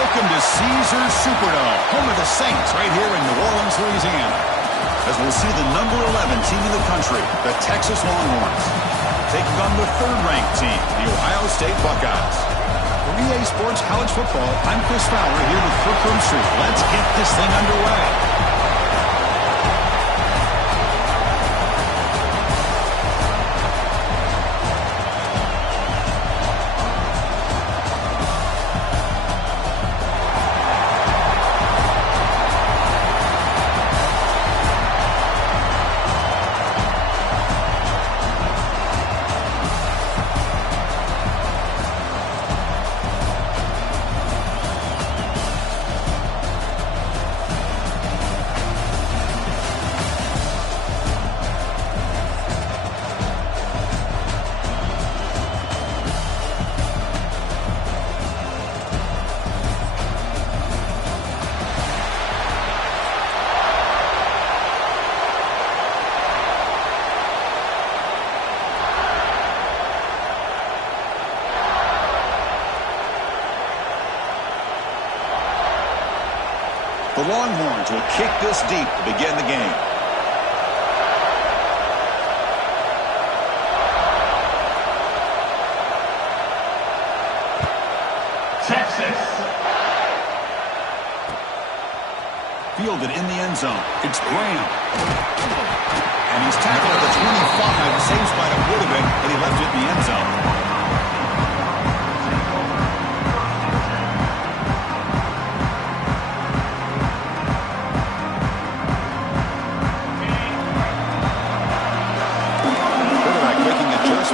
Welcome to Caesars Superdome, home of the Saints, right here in New Orleans, Louisiana. As we'll see the number 11 team in the country, the Texas Longhorns, taking on the third-ranked team, the Ohio State Buckeyes. For EA Sports College Football, I'm Chris Fowler here with Kirkland Street. Let's get this thing underway. The Longhorns will kick this deep to begin the game. Texas. Fielded in the end zone. It's Graham. And he's tackled at the 25. The same spot it would have been, but he left it in the end zone.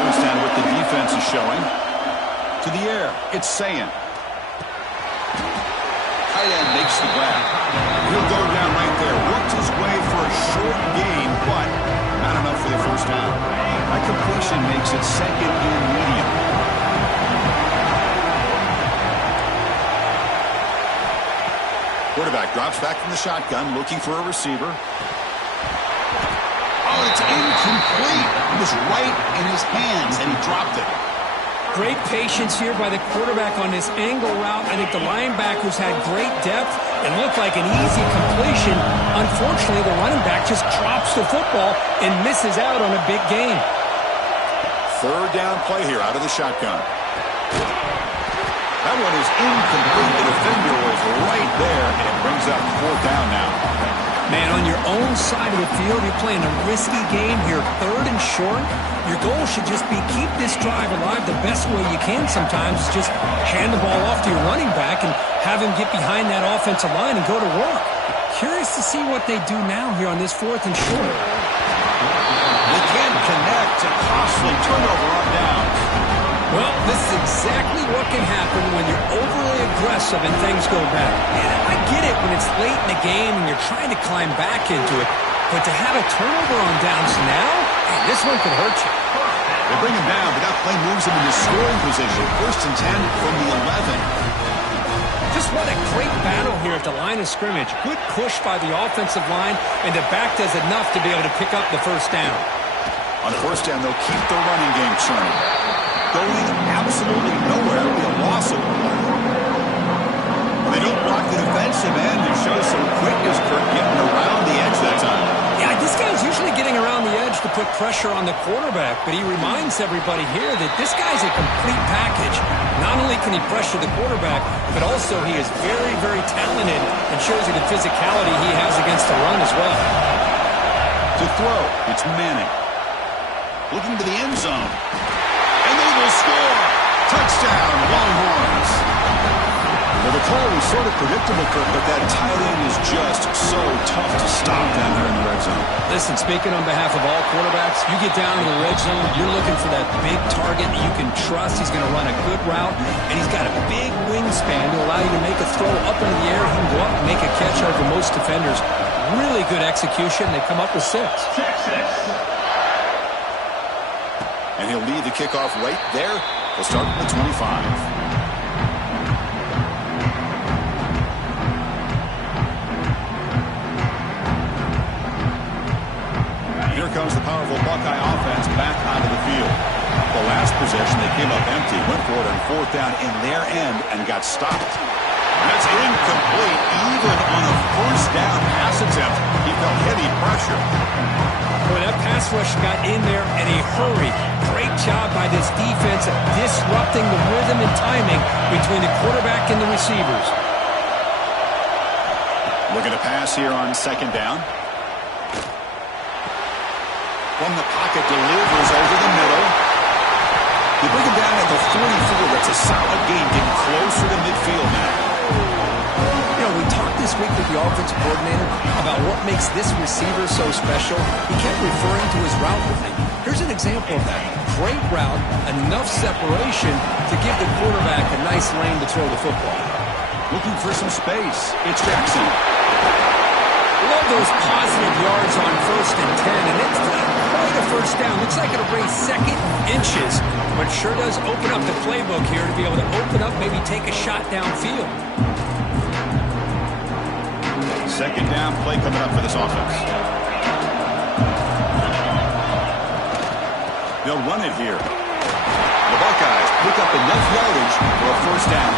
Down what the defense is showing. To the air, it's Ncaa. Tight end makes the grab. He'll go down right there. Worked his way for a short gain, but not enough for the first down. That completion makes it second and medium. Quarterback drops back from the shotgun, looking for a receiver. Oh, it's incomplete. It was right in his hands, and he dropped it. Great patience here by the quarterback on this angle route. I think the linebackers had great depth and looked like an easy completion. Unfortunately, the running back just drops the football and misses out on a big gain. Third down play here out of the shotgun. That one is incomplete. The defender was right there, and it brings up fourth down now. Man, on your own side of the field, you're playing a risky game here, third and short. Your goal should just be keep this drive alive the best way you can sometimes. Just hand the ball off to your running back and have him get behind that offensive line and go to work. Curious to see what they do now here on this fourth and short. They can't connect. A costly turnover on downs. Well, this is exactly what can happen when you're overly aggressive and things go bad. And I get it when it's late in the game and you're trying to climb back into it. But to have a turnover on downs now, man, this one could hurt you. They bring him down, but that play moves him into scoring position. First and 10 from the 11. Just what a great battle here at the line of scrimmage. Good push by the offensive line, and the back does enough to be able to pick up the first down. On first down, they'll keep the running game churning. Going absolutely nowhere with a loss of one. They don't block the defensive end and show some quickness, Kirk, getting around the edge that time. Yeah, this guy's usually getting around the edge to put pressure on the quarterback, but he reminds everybody here that this guy's a complete package. Not only can he pressure the quarterback, but also he is very, very talented and shows you the physicality he has against the run as well. To throw, it's Manning. Looking to the end zone. And they will score. Touchdown, Longhorns. Well, the call was sort of predictable, Kirk, but that tight end is just so tough to stop down there in the red zone. Listen, speaking on behalf of all quarterbacks, you get down in the red zone, you're looking for that big target that you can trust. He's going to run a good route, and he's got a big wingspan to allow you to make a throw up into the air. He can go up and make a catch over most defenders. Really good execution. They come up with 6. And he'll lead the kickoff right there. He'll start from the 25. Here comes the powerful Buckeye offense back onto the field. The last possession, they came up empty, went for it on fourth down in their end, and got stopped. That's incomplete. Even on a first down pass attempt, he felt heavy pressure. Boy, that pass rush got in there in a hurry. Great job by this defense of disrupting the rhythm and timing between the quarterback and the receivers. Looking to pass here on second down. From the pocket, delivers over the middle. You bring him down at the 44. That's a solid gain, getting closer to midfield now. You know, we talked this week with the offensive coordinator about what makes this receiver so special. He kept referring to his route running. Here's an example of that. Great route, enough separation to give the quarterback a nice lane to throw the football. Looking for some space. It's Jackson. Love those positive yards on 1st and 10, and it's not quite a first down. Looks like it'll bring second inches, but sure does open up the playbook here to be able to open up, maybe take a shot downfield. Second down play coming up for this offense. They'll run it here. The Buckeyes pick up enough yardage for a first down.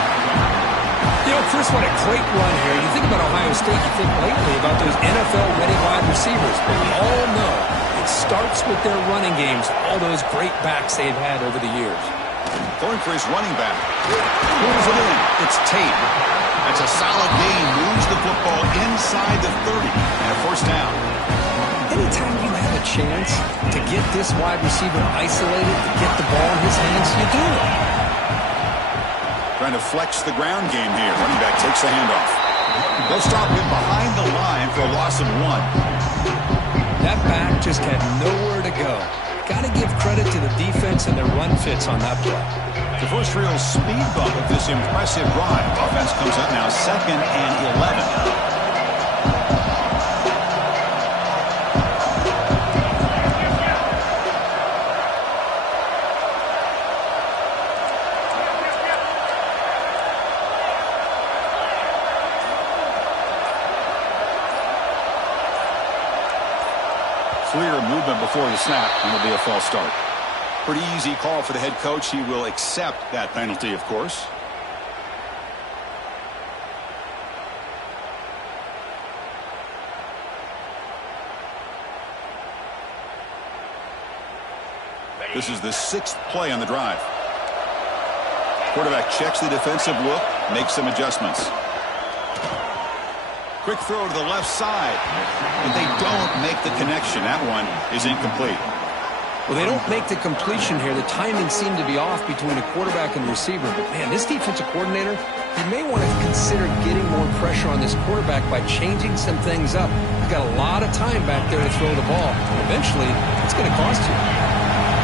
You know, Chris, what a great run here. You think about Ohio State, you think lately about those NFL-ready wide receivers. But we all know it starts with their running games, all those great backs they've had over the years. Going for his running back. Pulls it in. It's Tate. That's a solid gain. Moves the football inside the 30 and a first down. Anytime you have a chance to get this wide receiver isolated, to get the ball in his hands, you do it. Trying to flex the ground game here. Running back takes the handoff. They'll stop him behind the line for a loss of 1. That back just had nowhere to go. Got to give credit to the defense and their run fits on that play. The first real speed bump of this impressive drive. Offense comes up now 2nd and 11. Clear movement before the snap, and it'll be a false start. Pretty easy call for the head coach. He will accept that penalty, of course. This is the 6th play on the drive. Quarterback checks the defensive look, makes some adjustments. Quick throw to the left side, and they don't make the connection. That one is incomplete. Well, they don't make the completion here. The timing seemed to be off between the quarterback and the receiver. But, man, this defensive coordinator, he may want to consider getting more pressure on this quarterback by changing some things up. He's got a lot of time back there to throw the ball. Eventually, it's going to cost you.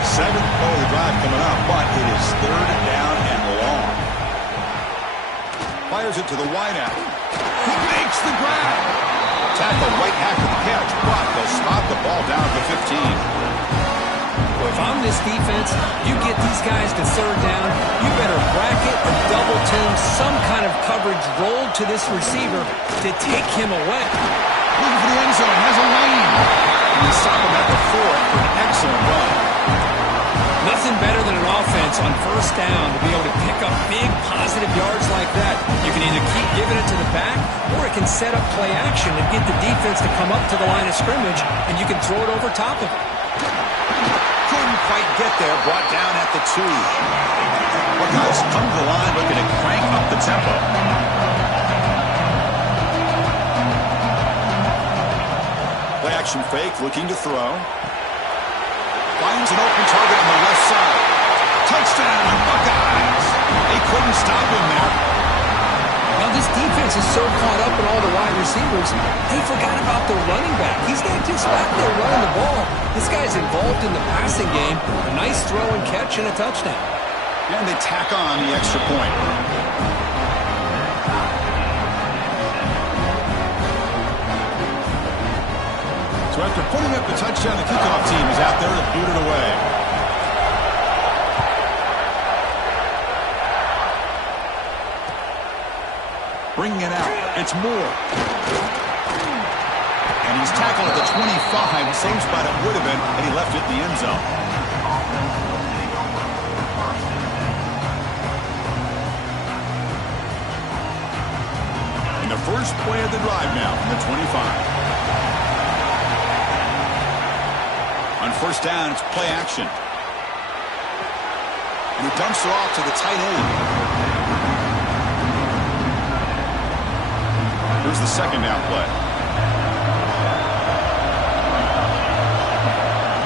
7th play of the drive coming up, but it is 3rd down and long. Fires it to the wideout. He makes the grab. Tackle right after the catch, but they'll stop the ball down at the 15. Well, if I'm this defense, you get these guys to 3rd down, you better bracket or double team some kind of coverage rolled to this receiver to take him away. Looking for the end zone, has a lane. And they stop him at the 4 for an excellent run. Nothing better than an offense on 1st down to be able to pick up big positive yards like that. You can either keep giving it to the back, or it can set up play action and get the defense to come up to the line of scrimmage, and you can throw it over top of it. Couldn't quite get there, brought down at the 2. Buckeyes come to the line looking to crank up the tempo. Play action fake, looking to throw. Finds an open target on the left side. Touchdown, Buckeyes! They couldn't stop him there. Now, this defense is so caught up in all the wide receivers, they forgot about their running back. He's not just back there running the ball. This guy's involved in the passing game. A nice throw and catch and a touchdown. And they tack on the extra point. So after putting up the touchdown, the kickoff team is out there to boot it away. Bringing it out. It's Moore. And he's tackled at the 25. Same spot it would have been, and he left it in the end zone. the first play of the drive now from the 25. On first down, it's play action. And he dumps it off to the tight end. Here's the second down play.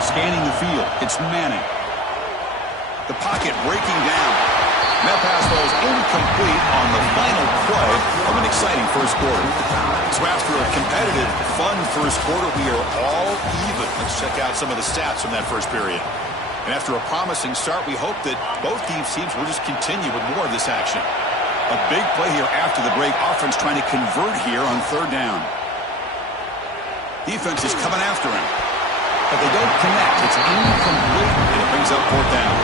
Scanning the field, it's Manning. The pocket breaking down. That pass falls incomplete on the final play of an exciting first quarter. So after a competitive, fun first quarter, we are all even. Let's check out some of the stats from that first period. And after a promising start, we hope that both teams will just continue with more of this action. A big play here after the break. Offense trying to convert here on third down. Defense is coming after him. But they don't connect. It's incomplete, and it brings up fourth down.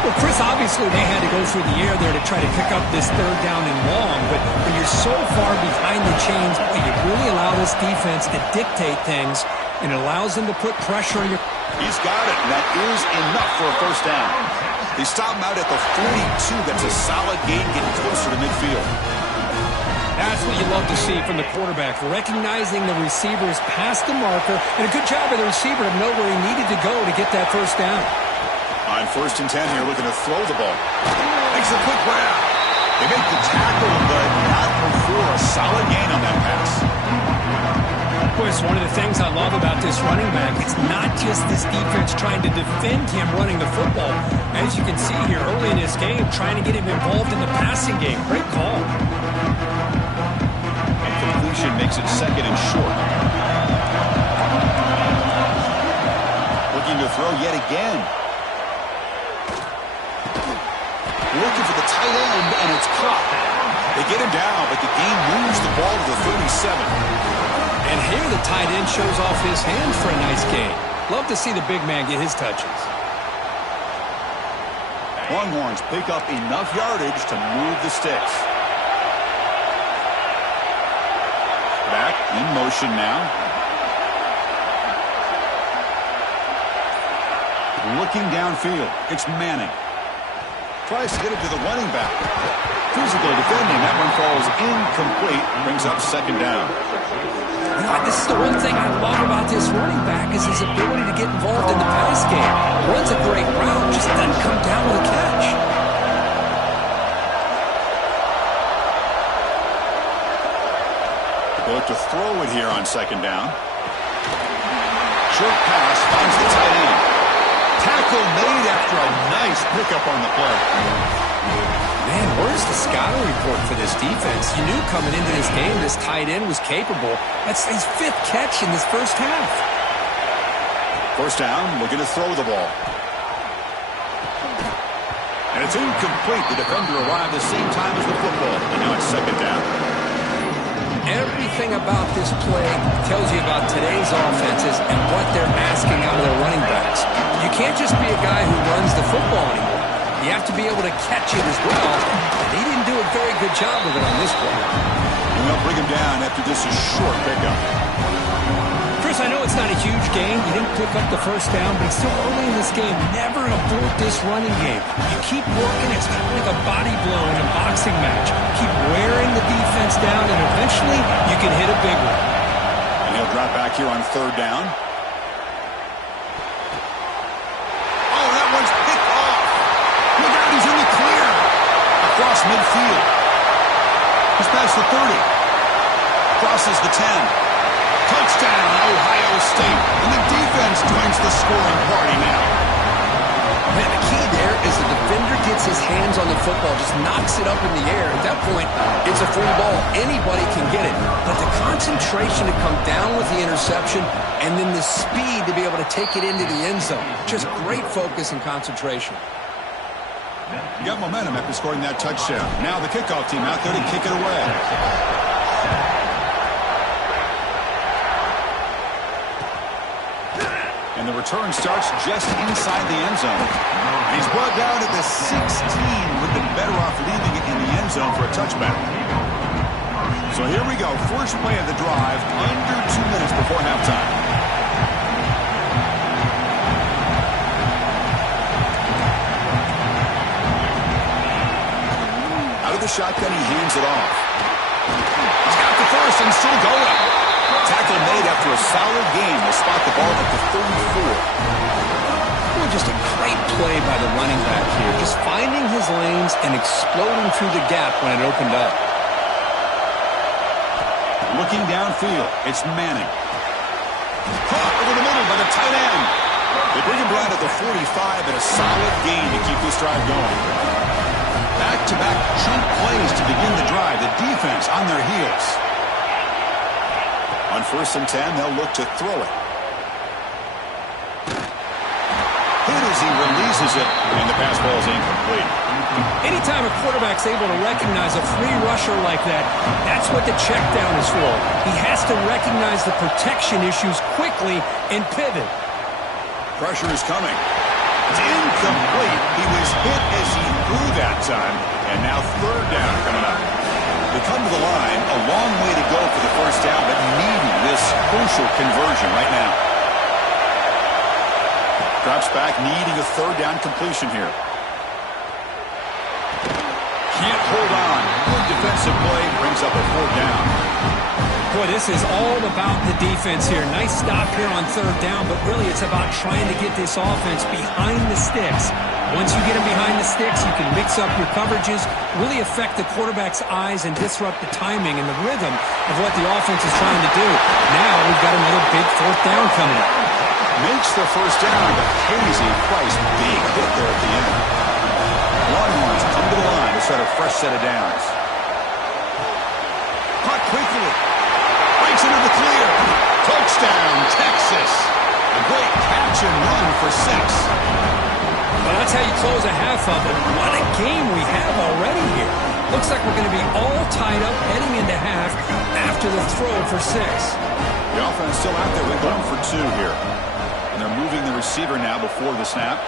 Well, Chris, obviously they had to go through the air there to try to pick up this third down and long, but when you're so far behind the chains, you really allow this defense to dictate things, and it allows them to put pressure on your... He's got it, and that is enough for a first down. They stop him out at the 42. That's a solid gain, getting closer to midfield. That's what you love to see from the quarterback, recognizing the receivers past the marker, and a good job by the receiver to know where he needed to go to get that first down. On first and 10 here, looking to throw the ball. Makes a quick grab. They make the tackle, but not before a solid gain on that pass. Of course, one of the things I love about this running back, it's not just this defense trying to defend him running the football. As you can see here early in this game, trying to get him involved in the passing game. Great call. Completion makes it second and short. Looking to throw yet again. Looking for the tight end, and it's caught. They get him down, but the game moves the ball to the 37. And here the tight end shows off his hands for a nice gain. Love to see the big man get his touches. Longhorns pick up enough yardage to move the sticks. Back in motion now. Looking downfield, it's Manning. Tries to get it to the running back. Physical defending. That one falls incomplete. Brings up second down. You know, this is the one thing I love about this running back is his ability to get involved in the pass game. Runs a great route, just doesn't come down with a catch. They look to throw it here on second down. Short pass finds the tight end. Tackle made after a nice pickup on the play. Man, where's the scouting report for this defense? You knew coming into this game this tight end was capable. That's his fifth catch in this first half. First down, looking to throw the ball. And it's incomplete. The defender arrived the same time as the football. And now it's second down. Everything about this play tells you about today's offenses and what they're asking out of their running backs. You can't just be a guy who runs the football anymore. You have to be able to catch it as well, and he didn't do a very good job of it on this play. And they'll bring him down after just a short pickup. Chris, I know it's not a huge gain. You didn't pick up the first down, but it's still early in this game. Never abort this running game. You keep working. It's kind of like a body blow in a boxing match. Keep wearing the defense down, and eventually you can hit a big one. And he'll drop back here on third down. Oh, that one's picked off. Look out, he's in the clear. Across midfield. He's past the 30. Crosses the 10. Touchdown, Ohio State. And the defense joins the scoring party now. Man, the key there is the defender gets his hands on the football, just knocks it up in the air. At that point, it's a free ball. Anybody can get it. But the concentration to come down with the interception and then the speed to be able to take it into the end zone. Just great focus and concentration. You got momentum after scoring that touchdown. Now the kickoff team out there to kick it away. And the return starts just inside the end zone. And he's brought down at the 16. Would have been better off leaving it in the end zone for a touchback. So here we go. First play of the drive, under 2 minutes before halftime. Out of the shotgun, he hands it off. He's got and still going. Tackle made after a solid game will spot the ball at the 34. Well, just a great play by the running back here. Just finding his lanes and exploding through the gap when it opened up. Looking downfield, it's Manning. Caught over the middle by the tight end. They bring him down at the 45 and a solid gain to keep this drive going. Back-to-back chunk plays to begin the drive. The defense on their heels. On 1st and 10, they'll look to throw it. Hit as he releases it, and the pass ball is incomplete. Anytime a quarterback's able to recognize a free rusher like that, that's what the check down is for. He has to recognize the protection issues quickly and pivot. Pressure is coming. It's incomplete. He was hit as he threw that time, and now 3rd down coming up. They come to the line, a long way to go for the 1st down, but needing this crucial conversion right now. Drops back, needing a 3rd down completion here. Can't hold on. Good defensive play, brings up a 4th down. Boy, this is all about the defense here. Nice stop here on 3rd down, but really it's about trying to get this offense behind the sticks. Once you get them behind the sticks, you can mix up your coverages, really affect the quarterback's eyes and disrupt the timing and the rhythm of what the offense is trying to do. Now we've got another big 4th down coming up. Makes the 1st down, but pays a price. Big hit there at the end. Longhorns come to the line to start a fresh set of downs. Caught quickly. Breaks into the clear. Touchdown, Texas. A great catch and run for 6. Well, that's how you close a half of it. What a game we have already here. Looks like we're going to be all tied up heading into half after the throw for 6. The offense still out there. We're going for 2 here. And they're moving the receiver now before the snap.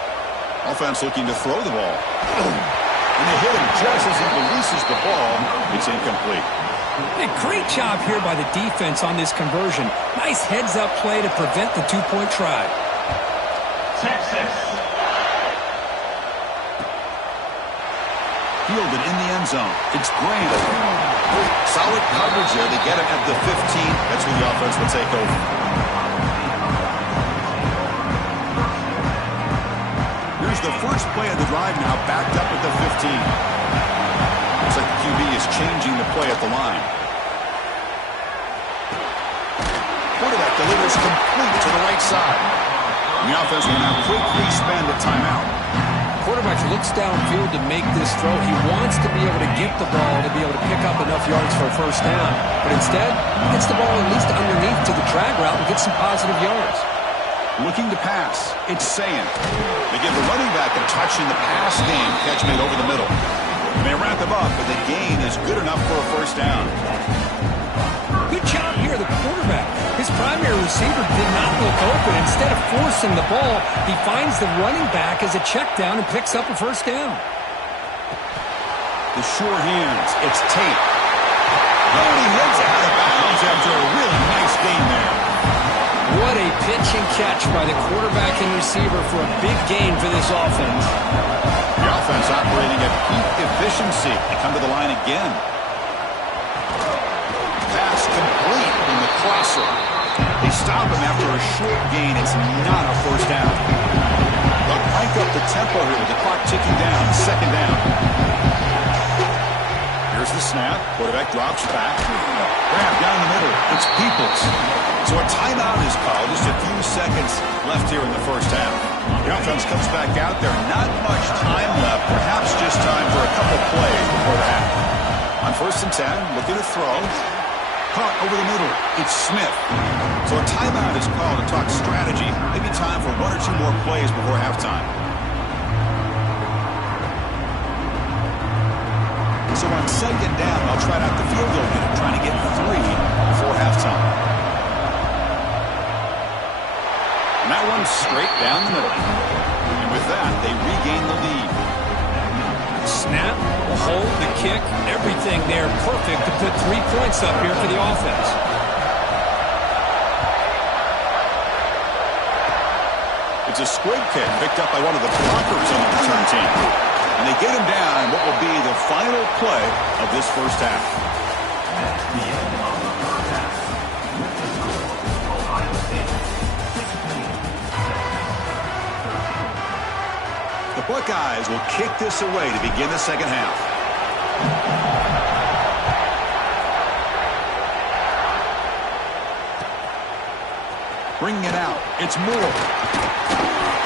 Offense looking to throw the ball. And they hit him just as he releases the ball. It's incomplete. A great job here by the defense on this conversion. Nice heads-up play to prevent the 2-point try. Texas. Fielded in the end zone. It's Grant. Solid coverage there. They get him at the 15. That's where the offense will take over. Here's the first play of the drive now, backed up at the 15. Looks like the QB is changing the play at the line. Quarterback delivers complete to the right side. And the offense will now quickly spend a timeout. Quarterback looks downfield to make this throw. He wants to be able to get the ball to be able to pick up enough yards for a 1st down. But instead, he gets the ball at least underneath to the drag route and gets some positive yards. Looking to pass. It's Ncaa. They give the running back a touch in the pass game. Catch made over the middle. And they wrap him up, but the gain is good enough for a 1st down. Good job here, the quarterback. His primary receiver did not look open. Instead of forcing the ball, he finds the running back as a check down and picks up a 1st down. The sure hands. It's Tate. And he heads out of bounds after a really nice gain there. What a pitch and catch by the quarterback and receiver for a big gain for this offense. The offense operating at peak efficiency. They come to the line again. Pass complete in the crosser. They stop him after a short gain. It's not a 1st down. They'll crank up the tempo here with the clock ticking down. 2nd down. Here's the snap. Quarterback drops back. Grab down the middle. It's Peoples. So a timeout is called. Just a few seconds left here in the 1st half. The offense comes back out there. Not much time left. Perhaps just time for a couple plays before the half. On 1st and 10, looking to throw. Caught over the middle. It's Smith. So a timeout is called to talk strategy. Maybe time for 1 or 2 more plays before halftime. So on 2nd down, I'll try out the field goal unit, trying to get 3 before halftime. And that one's straight down the middle. And with that, they regain the lead. Snap, the hold, the kick, everything there perfect to put 3 points up here for the offense. It's a squib kick picked up by one of the blockers on the return team. And they get him down in what will be the final play of this 1st half. Buckeyes will kick this away to begin the second half. Bringing it out. It's Moore.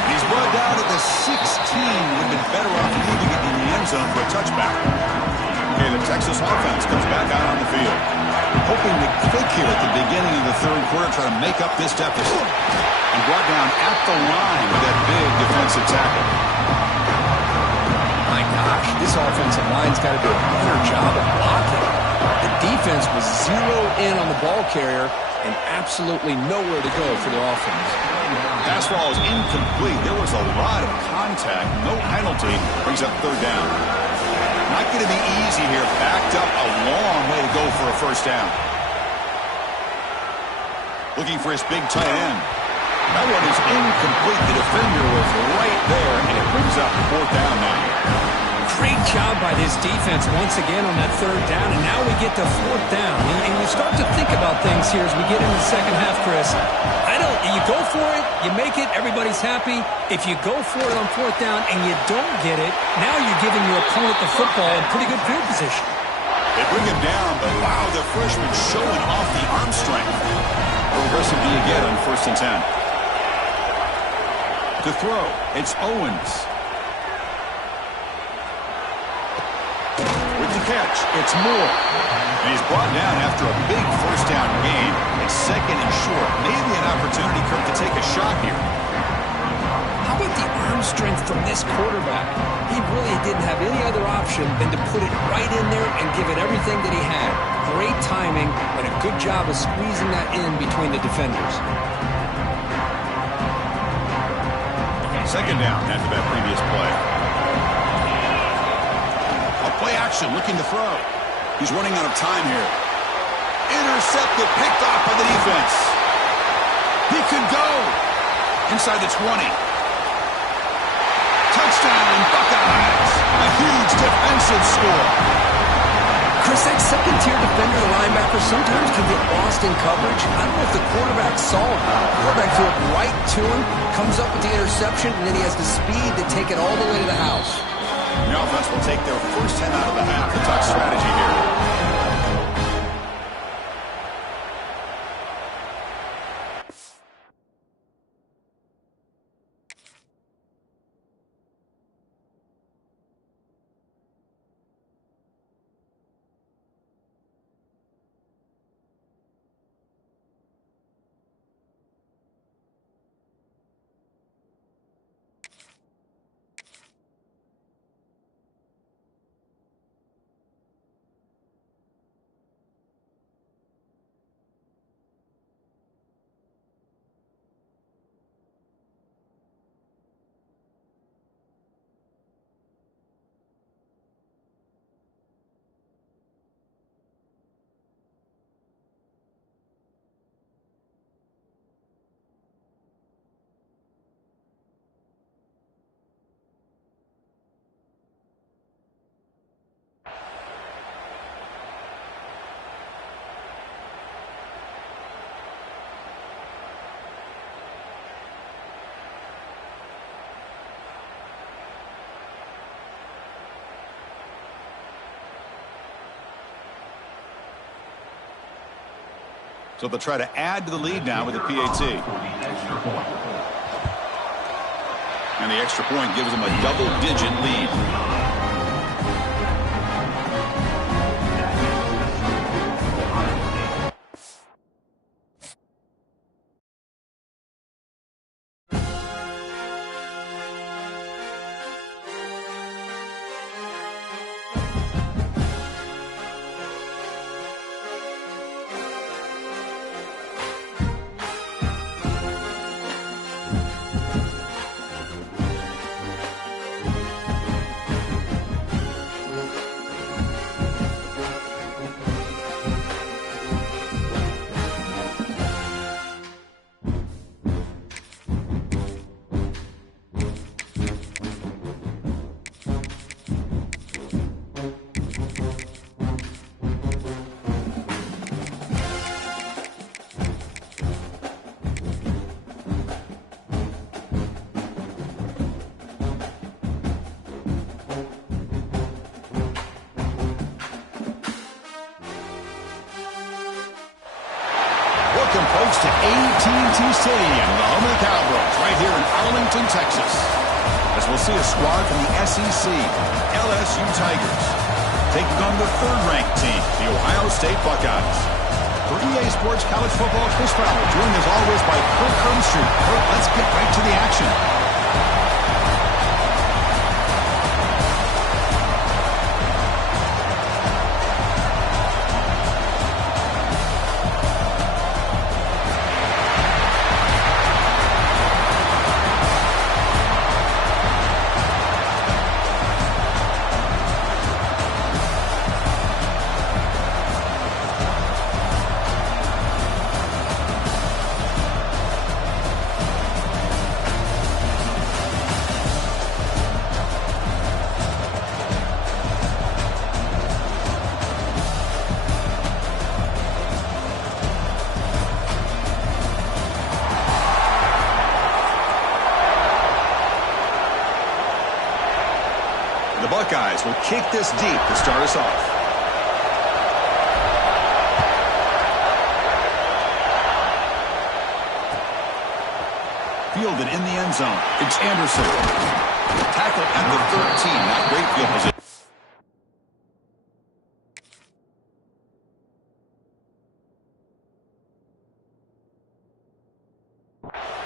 He's brought down at the 16. Would have been better off leaving it in the end zone for a touchback. Okay, the Texas offense comes back out on the field. Hoping to click here at the beginning of the third quarter, try to make up this deficit. And brought down at the line with that big defensive tackle. My gosh, this offensive line's got to do a better job of blocking. The defense was zeroed in on the ball carrier and absolutely nowhere to go for the offense. Pass ball is incomplete. There was a lot of contact. No penalty. Brings up third down. Not going to be easy here. Backed up a long way to go for a first down. Looking for his big tight end. That one is incomplete. The defender was right there, and it brings up fourth down now. Great job by this defense once again on that third down, and now we get to fourth down. And you start to think about things here as we get into the second half, Chris. You go for it, you make it, everybody's happy. If you go for it on fourth down and you don't get it, now you're giving your opponent the football in pretty good field position. They bring him down, but wow, the freshman showing off the arm strength. How aggressive do you get on 1st and 10? To throw, it's Owens. With the catch, it's Moore. And he's brought down after a big first down gain. It's second and short. Maybe an opportunity, Kirk, to take a shot here. How about the arm strength from this quarterback? He really didn't have any other option than to put it right in there and give it everything that he had. Great timing and a good job of squeezing that in between the defenders. Second down after that previous play. A play action, looking to throw. He's running out of time here. Intercepted, picked off by the defense. He could go. Inside the 20. Touchdown, Buckeyes. A huge defensive score. Chris, that second-tier defender, the linebacker, sometimes can get lost in coverage. I don't know if the quarterback saw it. The quarterback threw it right to him, comes up with the interception, and then he has the speed to take it all the way to the house. The offense will take their first 10 out of the half. The touch strategy here. So they'll try to add to the lead now with the PAT. And the extra point gives them a double-digit lead. Welcome, folks, to AT&T Stadium, the home of the Cowboys, right here in Arlington, Texas. As we'll see a squad from the SEC, LSU Tigers, taking on the third-ranked team, the Ohio State Buckeyes. For EA Sports College Football, Chris Fowler, joined as always by Kirk Herbstreit. Kirk, let's get right to the action. The Buckeyes will kick this deep to start us off. Fielded in the end zone. It's Anderson. Tackle at the 13. Not great field position.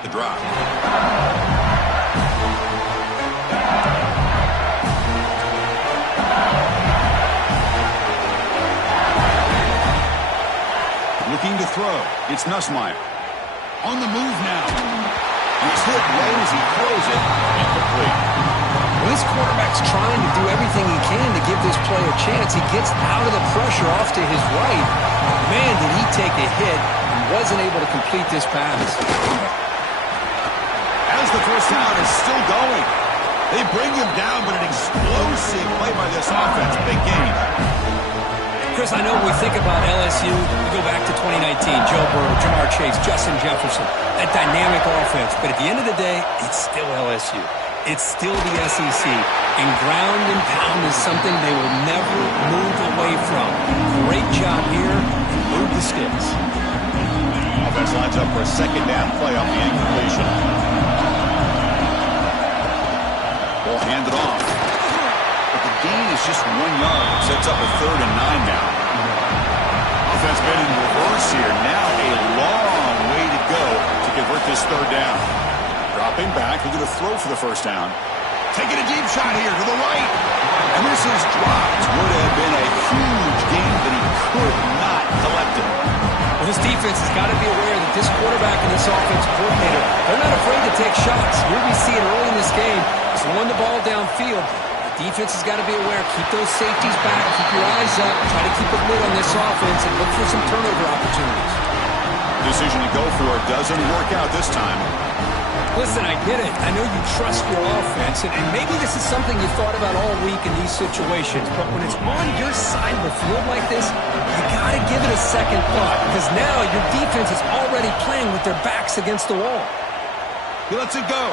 The drop. Looking to throw. It's Nussmeier. On the move now. He's hit low as he throws it. Incomplete. Well, this quarterback's trying to do everything he can to give this play a chance. He gets out of the pressure off to his right. Man, did he take a hit and wasn't able to complete this pass. As the first down is still going. They bring him down, but an explosive play by this offense. Big game. Chris, I know when we think about LSU, we go back to 2019, Joe Burrow, Jamar Chase, Justin Jefferson, that dynamic offense. But at the end of the day, it's still LSU. It's still the SEC. And ground and pound is something they will never move away from. Great job here. Move the sticks. Offense lines up for a second down play off the incompletion. Ball handed off. Gain is just 1 yard. Sets up a 3rd and 9 now. Offense been in reverse here. Now a long way to go to convert this 3rd down. Dropping back. Looking to throw for the first down. Taking a deep shot here to the right. And this is dropped. Would have been a huge gain, but he could not collect it. Well, this defense has got to be aware that this quarterback and this offensive coordinator, they're not afraid to take shots. Here we see it early in this game. Throwing the ball downfield. Defense has got to be aware. Keep those safeties back. Keep your eyes up. Try to keep a lid on this offense and look for some turnover opportunities. Decision to go for it doesn't work out this time. Listen, I get it. I know you trust your offense, and maybe this is something you thought about all week in these situations, but when it's on your side of the field like this, you got to give it a second thought, because now your defense is already playing with their backs against the wall. He lets it go.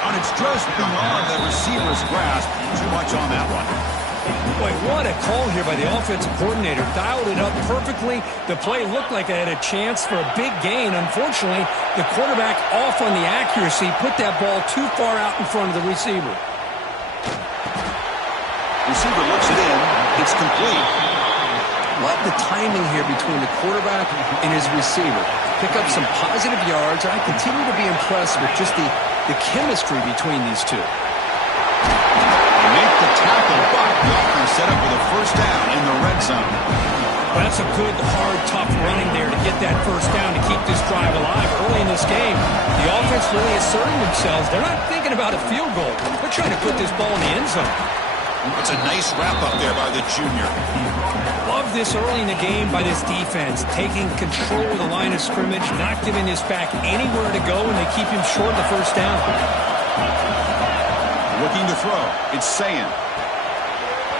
And it's just beyond the receiver's grasp. Too much on that one. Boy, what a call here by the offensive coordinator. Dialed it up perfectly. The play looked like it had a chance for a big gain. Unfortunately, the quarterback off on the accuracy, put that ball too far out in front of the receiver. Receiver looks it in. It's complete. Love the timing here between the quarterback and his receiver. Pick up some positive yards. I continue to be impressed with just the chemistry between these two. They make the tackle, but the offense set up with a first down in the red zone. Well, that's a good, hard, tough running there to get that first down to keep this drive alive early in this game. The offense really asserting themselves. They're not thinking about a field goal. They're trying to put this ball in the end zone. It's a nice wrap-up there by the junior. Love this early in the game by this defense, taking control of the line of scrimmage, not giving this back anywhere to go, and they keep him short of the first down. Looking to throw. It's Ncaa.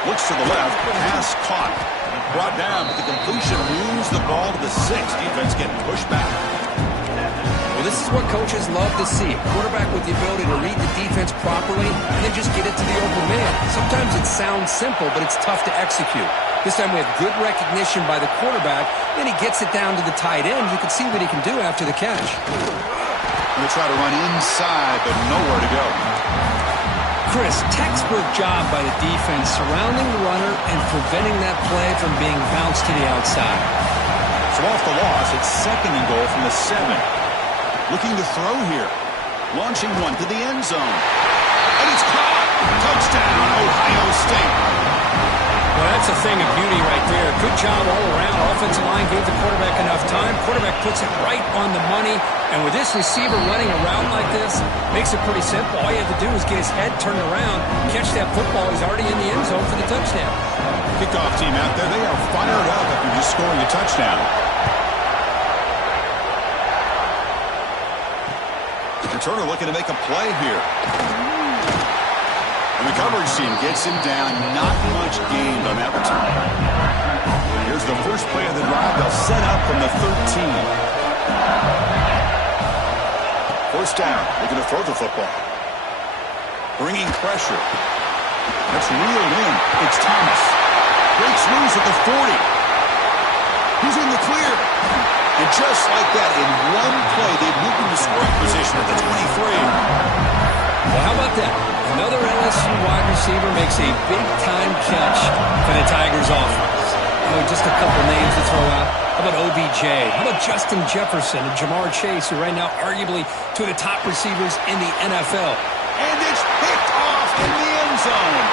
Looks to the left. Pass caught. Brought down, but the completion moves the ball to the 6. Defense getting pushed back. Well, this is what coaches love to see. A quarterback with the ability to read the defense properly and then just get it to the open man. Sometimes it sounds simple, but it's tough to execute. This time we have good recognition by the quarterback. Then he gets it down to the tight end. You can see what he can do after the catch. Going to try to run inside, but nowhere to go. Chris, textbook job by the defense surrounding the runner and preventing that play from being bounced to the outside. So off the loss, it's 2nd and goal from the 7. Looking to throw here. Launching one to the end zone. And it's caught. Touchdown, Ohio State. Well, that's a thing of beauty right there. Good job all around. Offensive line gave the quarterback enough time. Quarterback puts it right on the money. And with this receiver running a route like this, makes it pretty simple. All you have to do is get his head turned around, catch that football. He's already in the end zone for the touchdown. Kickoff team out there, they are fired up after just scoring a touchdown. Returner looking to make a play here. And the coverage team gets him down. Not much gained on that return. Here's the first play of the drive. They'll set up from the 13. First down. They're going to throw the football. Bringing pressure. That's reeled in. It's Thomas. Breaks loose at the 40. He's in the clear. And just like that, in one play, they've moved into scoring position at the 23. Well, how about that? Another LSU wide receiver makes a big-time catch for the Tigers offense. Oh, just a couple names to throw out. How about OBJ? How about Justin Jefferson and Jamar Chase, who right now arguably two of the top receivers in the NFL. And it's picked off in the end zone.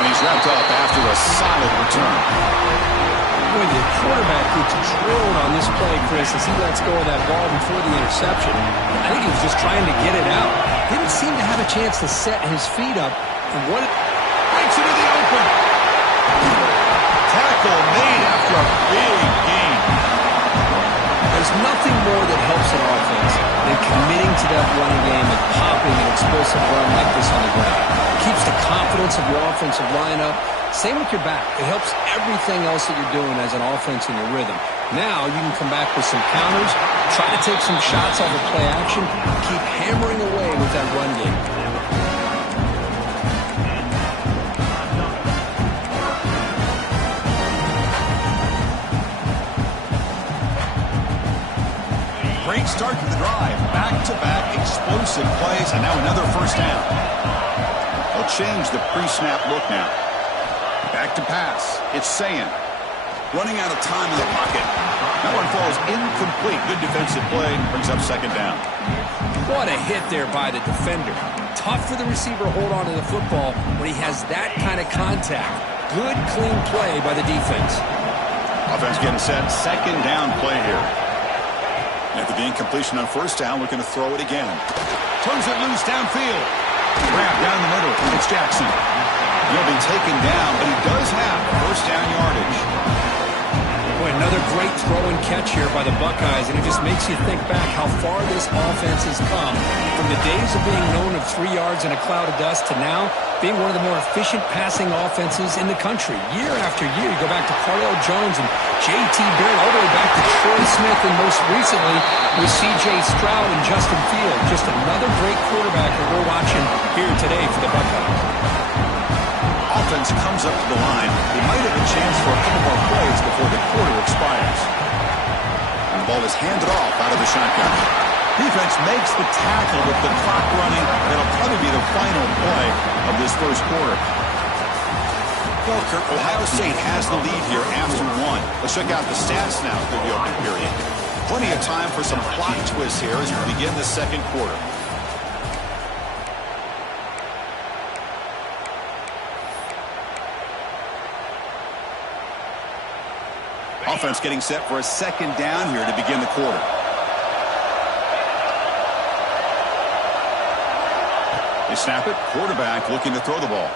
And he's wrapped up after a solid return. When the quarterback gets drilled on this play, Chris, as he lets go of that ball before the interception, I think he was just trying to get it out. Didn't seem to have a chance to set his feet up. And what breaks into the open. Tackle made after a big gain. There's nothing more that helps an offense than committing to that running game and popping an explosive run like this on the ground. It keeps the confidence of your offensive lineup. Same with your back. It helps everything else that you're doing as an offense in your rhythm. Now you can come back with some counters, try to take some shots off of play action, keep hammering away with that run game. Great start to the drive. Back-to-back explosive plays, and now another first down. They'll change the pre-snap look now. Back to pass. It's Ncaa. Running out of time in the pocket. That one falls incomplete. Good defensive play. Brings up 2nd down. What a hit there by the defender. Tough for the receiver to hold on to the football when he has that kind of contact. Good, clean play by the defense. Offense getting set. 2nd down play here. After the incompletion on first down, looking to throw it again. Turns it loose downfield. Grab down the middle. It's Jackson. He'll be taken down, but he does have first down yardage. Boy, another great throw and catch here by the Buckeyes, and it just makes you think back how far this offense has come from the days of being known of 3 yards in a cloud of dust to now being one of the more efficient passing offenses in the country. Year after year, you go back to Cardale Jones and J.T. Barrett, all the way back to Troy Smith, and most recently with C.J. Stroud and Justin Fields. Just another great quarterback that we're watching here today for the Buckeyes. Offense comes up to the line. They might have a chance for a couple more plays before the quarter expires. And the ball is handed off out of the shotgun. Defense makes the tackle with the clock running. That'll probably be the final play of this first quarter. Well, Kirk, Ohio State has the lead here after 1. Let's check out the stats now through the open period. Plenty of time for some plot twists here as we begin the second quarter. Offense getting set for a 2nd down here to begin the quarter. They snap it. Quarterback looking to throw the ball.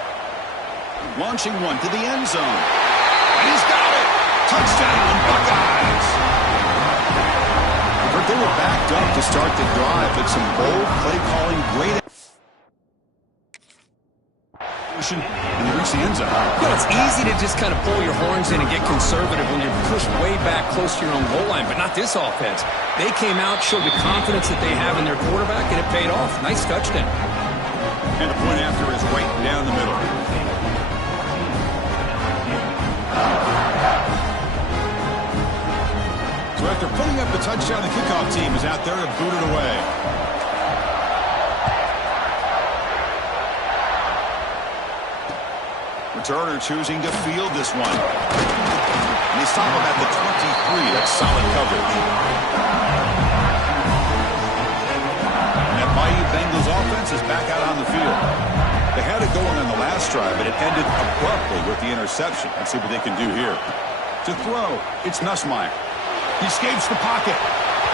Launching one to the end zone. And he's got it. Touchdown, Buckeyes. But they were backed up to start the drive, but some bold play calling, great. And they reach the end zone. You know, it's easy to just kind of pull your horns in and get conservative when you're pushed way back close to your own goal line, but not this offense. They came out, showed the confidence that they have in their quarterback, and it paid off. Nice touchdown. And the point after is right down the middle. So after putting up the touchdown, the kickoff team is out there to boot it away. Returner choosing to field this one. And they stop him at the 23. That's solid coverage. And that Bayou Bengals offense is back out on the field. They had it going on the last drive, but it ended abruptly with the interception. Let's see what they can do here. To throw, it's Nussmeier. He escapes the pocket.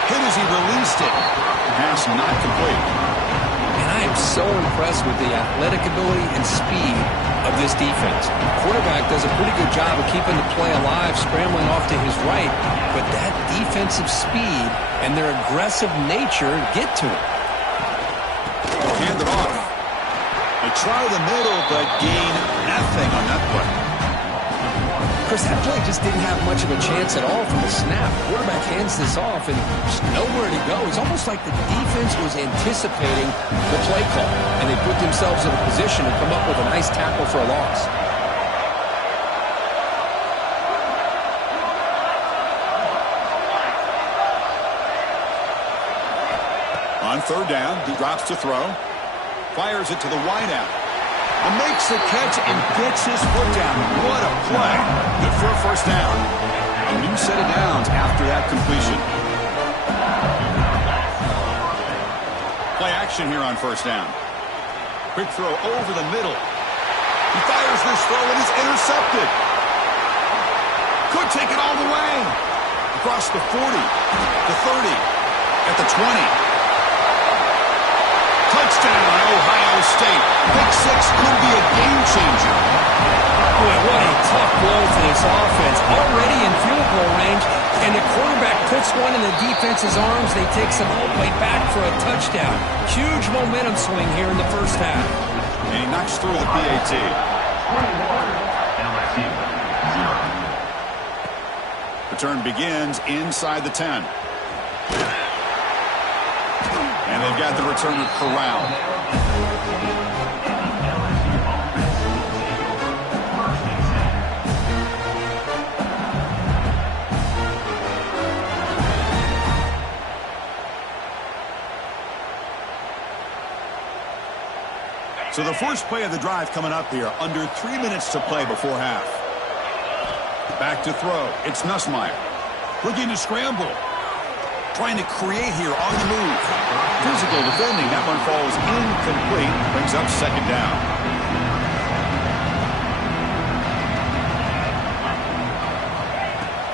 Hit as he released it. Pass not complete. And I am so impressed with the athletic ability and speed of this defense. The quarterback does a pretty good job of keeping the play alive, scrambling off to his right, but that defensive speed and their aggressive nature get to him. Hand it off. They try the middle, but gain nothing on that play. Chris, that play just didn't have much of a chance at all from the snap. The quarterback hands this off and there's nowhere to go. It's almost like the defense was anticipating the play call, and they put themselves in a position to come up with a nice tackle for a loss. On third down, he drops to throw. Fires it to the wideout. And makes the catch and gets his foot down. What a play. Good for a first down. A new set of downs after that completion. Play action here on first down. Quick throw over the middle. He fires this throw and is intercepted. Could take it all the way. Across the 40, the 30, at the 20. Touchdown, Ohio State. Pick six could be a game changer. Boy, what a tough blow for this offense. Already in field goal range, and the quarterback puts one in the defense's arms. They take some all the way back for a touchdown. Huge momentum swing here in the first half. And he knocks through the PAT. Return begins inside the 10. And they've got the returner corralled. So the first play of the drive coming up here. Under 3 minutes to play before half. Back to throw. It's Nussmeier. Looking to scramble. Trying to create here on the move. Physical defending. That one falls incomplete. Brings up second down.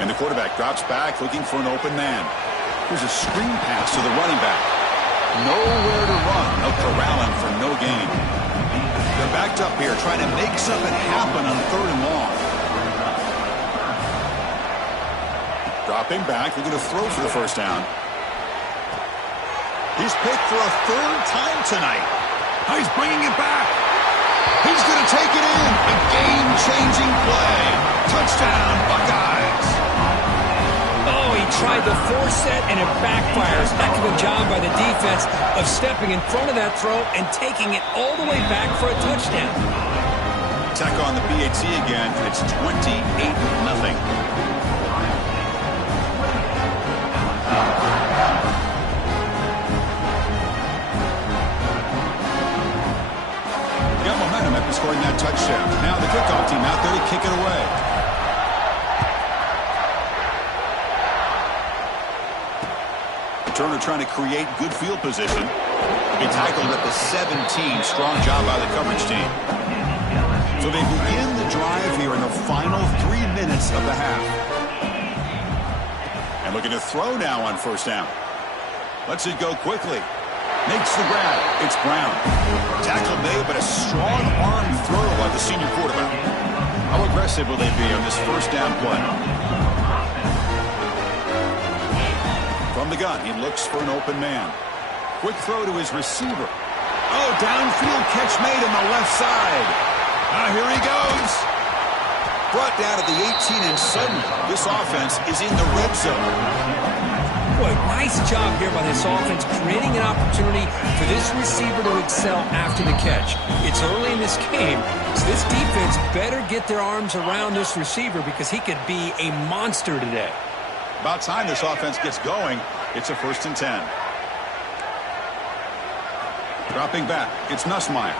And the quarterback drops back looking for an open man. Here's a screen pass to the running back. Nowhere to run. They'll corral him for no gain. They're backed up here trying to make something happen on third and long. Dropping back, looking to throw for the first down. He's picked for a third time tonight. He's bringing it back. He's going to take it in. A game-changing play. Touchdown, Buckeyes. Oh, he tried the four-set, and it backfires. Heck of a job by the defense of stepping in front of that throw and taking it all the way back for a touchdown. Tech on the PAT again, and it's 28-0. Got momentum after scoring that touchdown. Now the kickoff team out there to kick it away. Turner trying to create good field position. He tackled at the 17. Strong job by the coverage team. So they begin the drive here in the final 3 minutes of the half. And looking to throw now on first down. Lets it go quickly. Makes the grab. It's Brown. Tackle made, but a strong arm throw by the senior quarterback. How aggressive will they be on this first down play? From the gun, he looks for an open man. Quick throw to his receiver. Oh, downfield catch made on the left side. Here he goes. Brought down at the 18, and suddenly this offense is in the red zone. Boy, nice job here by this offense, creating an opportunity for this receiver to excel after the catch. It's early in this game, so this defense better get their arms around this receiver because he could be a monster today. About time this offense gets going. It's a 1st and 10. Dropping back, it's Nussmeier.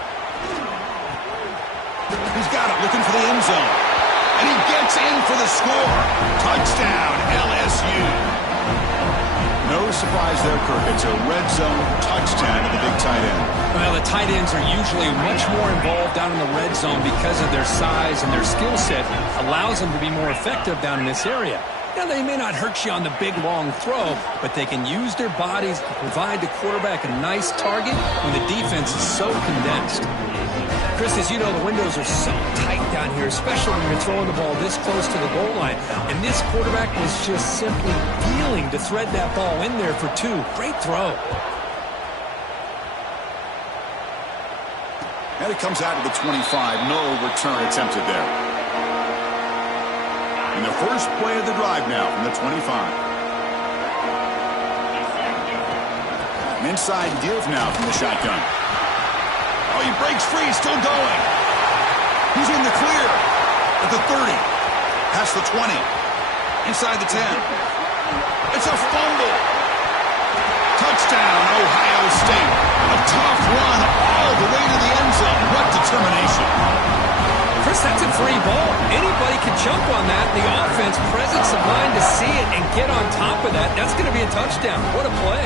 He's got it, looking for the end zone. And he gets in for the score. Touchdown, LSU. No surprise there, Kirk. It's a red zone touchdown to the big tight end. Well, the tight ends are usually much more involved down in the red zone because of their size, and their skill set allows them to be more effective down in this area. Now, they may not hurt you on the big, long throw, but they can use their bodies to provide the quarterback a nice target when the defense is so condensed. Chris, as you know, the windows are so tight down here, especially when you're throwing the ball this close to the goal line. And this quarterback was just simply feeling to thread that ball in there for 2. Great throw. And it comes out to the 25. No return attempted there. And the first play of the drive now from the 25. An inside give now from the shotgun. Oh, he breaks free, still going. He's in the clear at the 30. Past the 20. Inside the 10. It's a fumble. Touchdown, Ohio State. A tough run all the way to the end zone. What determination. Chris, that's a free ball. Anybody can jump on that. The offense, presence of mind to see it and get on top of that. That's going to be a touchdown. What a play.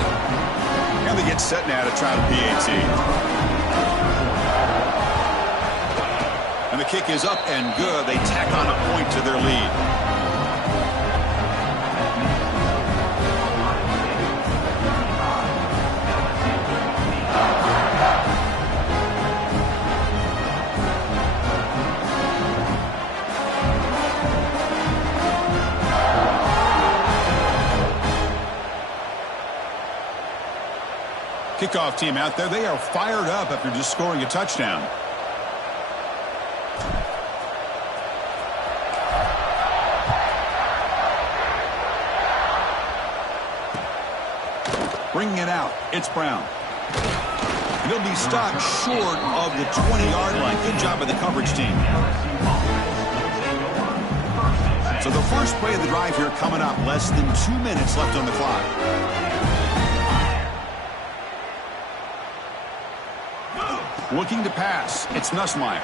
And they get set now to try the PAT. And the kick is up and good. They tack on a point to their lead. Kickoff team out there. They are fired up after just scoring a touchdown. Bringing it out. It's Brown. And he'll be stopped short of the 20-yard line. Good job by the coverage team. So the first play of the drive here coming up. Less than 2 minutes left on the clock. Looking to pass. It's Nussmeier.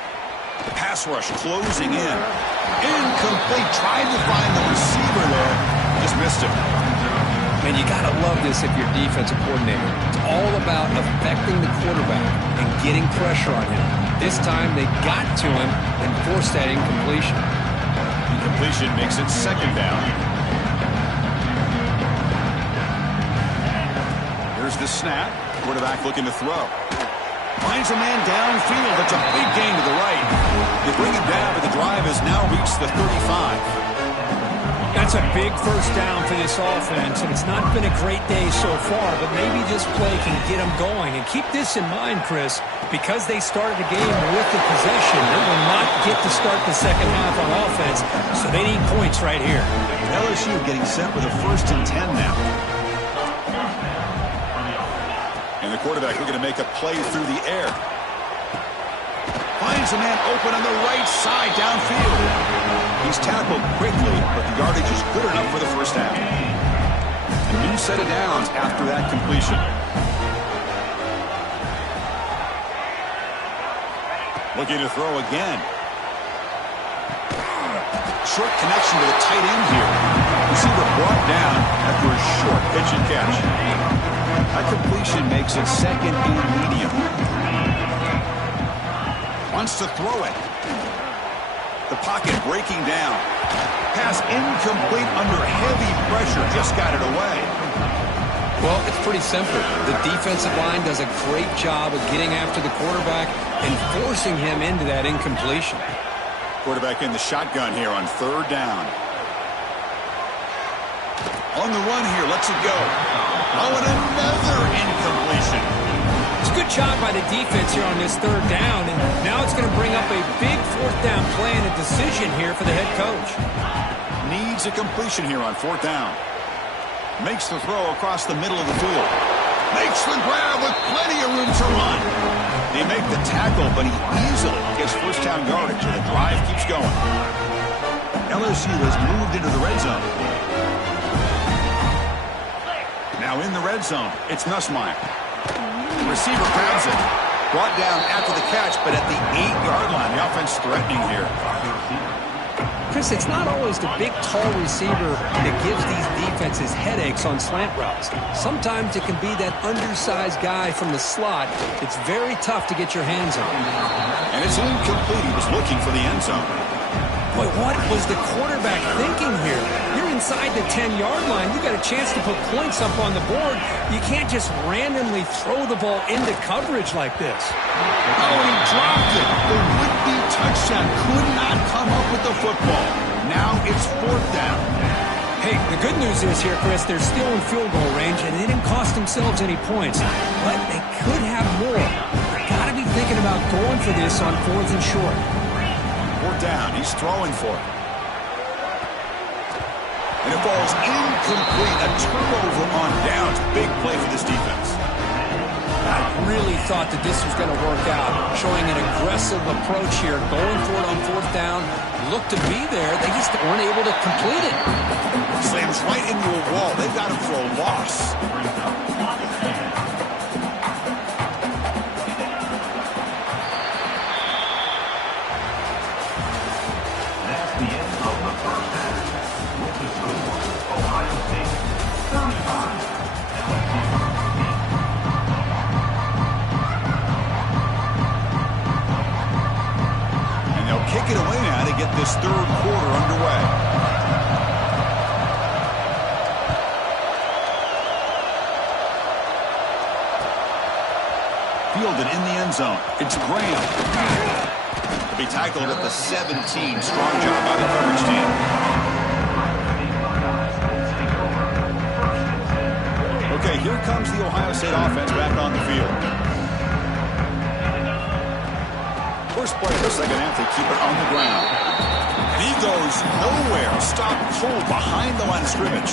Pass rush closing in. Incomplete. Tried to find the receiver there. Just missed it. Man, you got to love this if you're a defensive coordinator. It's all about affecting the quarterback and getting pressure on him. This time they got to him and forced that incompletion. Incompletion makes it 2nd down. Here's the snap. Quarterback looking to throw. Finds a man downfield. That's a big gain to the right. They bring him down, but the drive has now reached the 35. That's a big first down for this offense, and it's not been a great day so far, but maybe this play can get them going. And keep this in mind, Chris, because they started the game with the possession, they will not get to start the second half on offense, so they need points right here. LSU getting set with a 1st and 10 now. And the quarterback looking to make a play through the air. Finds a man open on the right side downfield. He's tackled quickly, but the yardage is good enough for the first half. A new set of downs after that completion. Looking to throw again. Short connection to the tight end here. Receiver brought down after a short pitch and catch. That completion makes it 2nd and medium. Wants to throw it. The pocket breaking down. Pass incomplete under heavy pressure. Just got it away. Well, it's pretty simple. The defensive line does a great job of getting after the quarterback and forcing him into that incompletion. Quarterback in the shotgun here on 3rd down. On the run here, lets it go. Oh, and another incompletion. It's a good job by the defense here on this third down, and now it's going to bring up a big fourth down play and a decision here for the head coach. Needs a completion here on fourth down. Makes the throw across the middle of the field. Makes the grab with plenty of room to run. They make the tackle, but he easily gets first down yardage, and the drive keeps going. LSU has moved into the red zone. Now in the red zone, it's Nussmeier. Receiver grabs it. Brought down after the catch, but at the 8-yard line, the offense threatening here. Chris, it's not always the big, tall receiver that gives these defenses headaches on slant routes. Sometimes it can be that undersized guy from the slot. It's very tough to get your hands on. And it's incomplete. He was looking for the end zone. Boy, what was the quarterback thinking here? You're inside the 10-yard line. You got a chance to put points up on the board. You can't just randomly throw the ball into coverage like this. Oh, he dropped it. The would-be touchdown could not come up with the football. Now it's fourth down. Hey, the good news is here, Chris, they're still in field goal range, and they didn't cost themselves any points. But they could have more. They've got to be thinking about going for this on fourth and short. Fourth down. He's throwing for it. And it falls incomplete. A turnover on downs. Big play for this defense. I really thought that this was going to work out, showing an aggressive approach here, going for it on fourth down. Looked to be there. They just weren't able to complete it. Slams right into a wall. They've got him for a loss. That's the end of the first half. With the score, Ohio State 35. Kick it away now to get this third quarter underway. Fielded in the end zone. It's Graham. To be tackled at the 17. Strong job by the coverage team. Okay, here comes the Ohio State offense back on the field. First play of the second half, they keep it on the ground. And he goes nowhere. Stop pulled behind the line of scrimmage.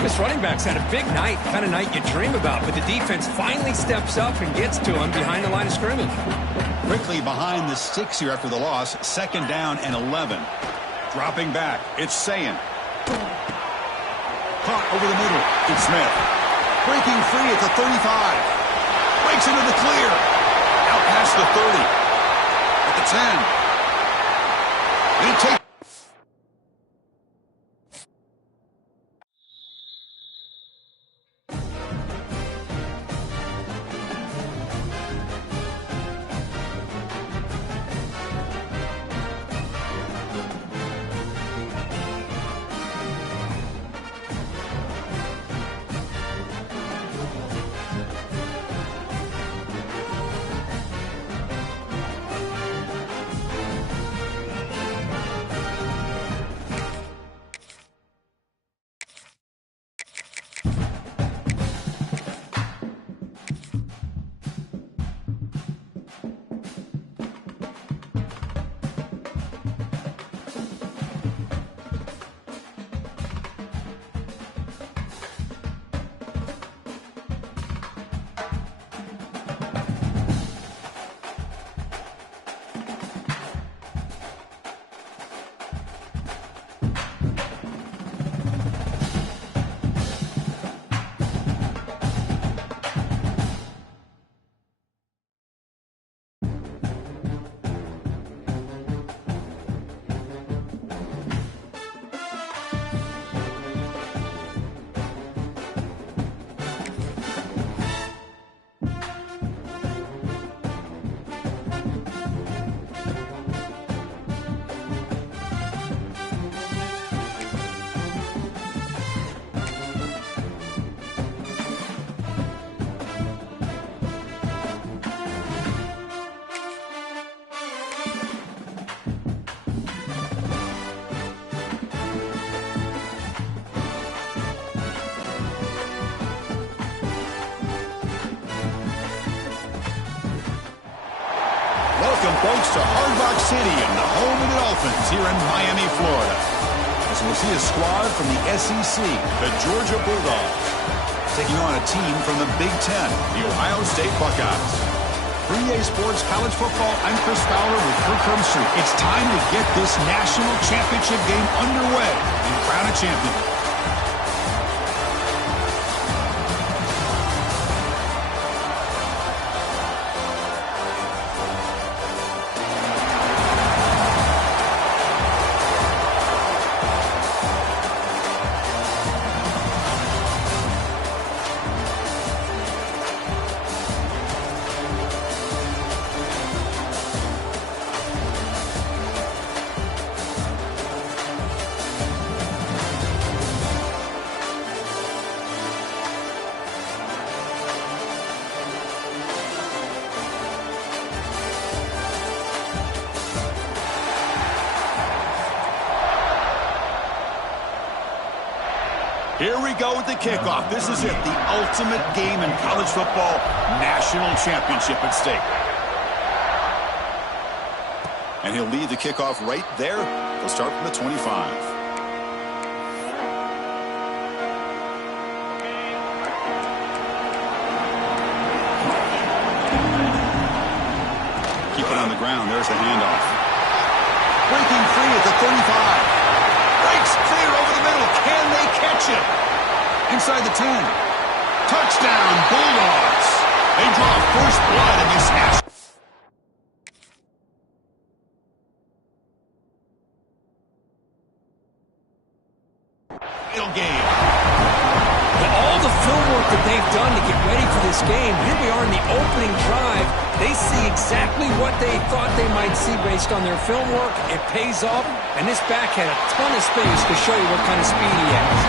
This running back's had a big night, kind of night you dream about, but the defense finally steps up and gets to him behind the line of scrimmage. Quickly behind the sticks here after the loss. Second down and 11. Dropping back. It's Sayin. Caught over the middle. It's Smith. Breaking free at the 35. Breaks into the clear. Out past the 30. At the 10. And he takes. folks, to Hard Rock City and the home of the Dolphins here in Miami, Florida. As we'll see a squad from the SEC, the Georgia Bulldogs, taking on a team from the Big Ten, the Ohio State Buckeyes. For EA Sports College Football, I'm Chris Fowler with Kirk Herbstreit. It's time to get this national championship game underway and crown a champion. Here we go with the kickoff. This is it, the ultimate game in college football, national championship at stake. And he'll lead the kickoff right there. They'll start from the 25. Keep it on the ground. There's the handoff. Breaking free at the 35. Breaks clear over the middle. Can they catch it? Inside the 10. Touchdown, Bulldogs. They draw first blood in this national game. With all the film work that they've done to get ready for this game, here we are in the opening drive. They see exactly what they thought they might see based on their film work. It pays off, and this back had a ton of space to show you what kind of speed he has.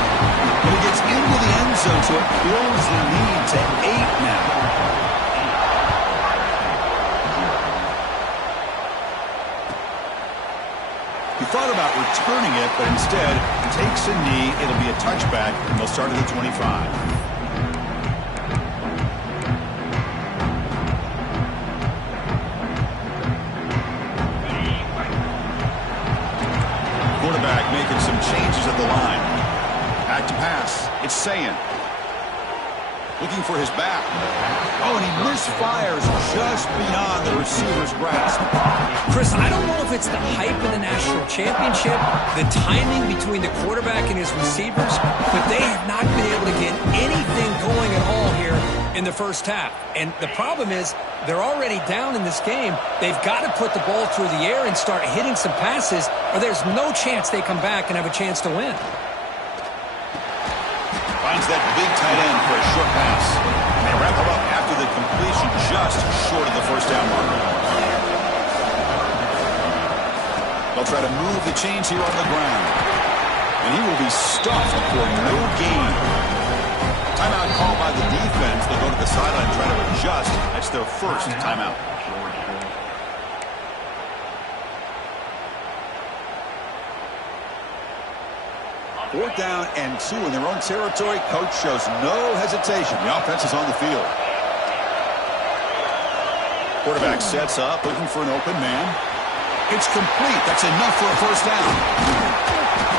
And he gets into the end zone, so it builds the lead to 8 now. He thought about returning it, but instead takes a knee. It'll be a touchback, and they'll start at the 25. Quarterback making some changes at the line. Back to pass. It's Ncaa. Looking for his back. Oh, and he misfires just beyond the receiver's grasp. Chris, I don't know if it's the hype of the national championship, the timing between the quarterback and his receivers, but they have not been able to get anything going at all here in the first half. And the problem is they're already down in this game. They've got to put the ball through the air and start hitting some passes, or there's no chance they come back and have a chance to win. Finds that big tight end for a short pass. And they wrap him up after the completion just short of the first down mark. They'll try to move the chains here on the ground. And he will be stuffed for no gain. Timeout called by the defense. They'll go to the sideline and try to adjust. That's their first timeout. Fourth down and 2 in their own territory. Coach shows no hesitation. The offense is on the field. Quarterback sets up, looking for an open man. It's complete. That's enough for a first down.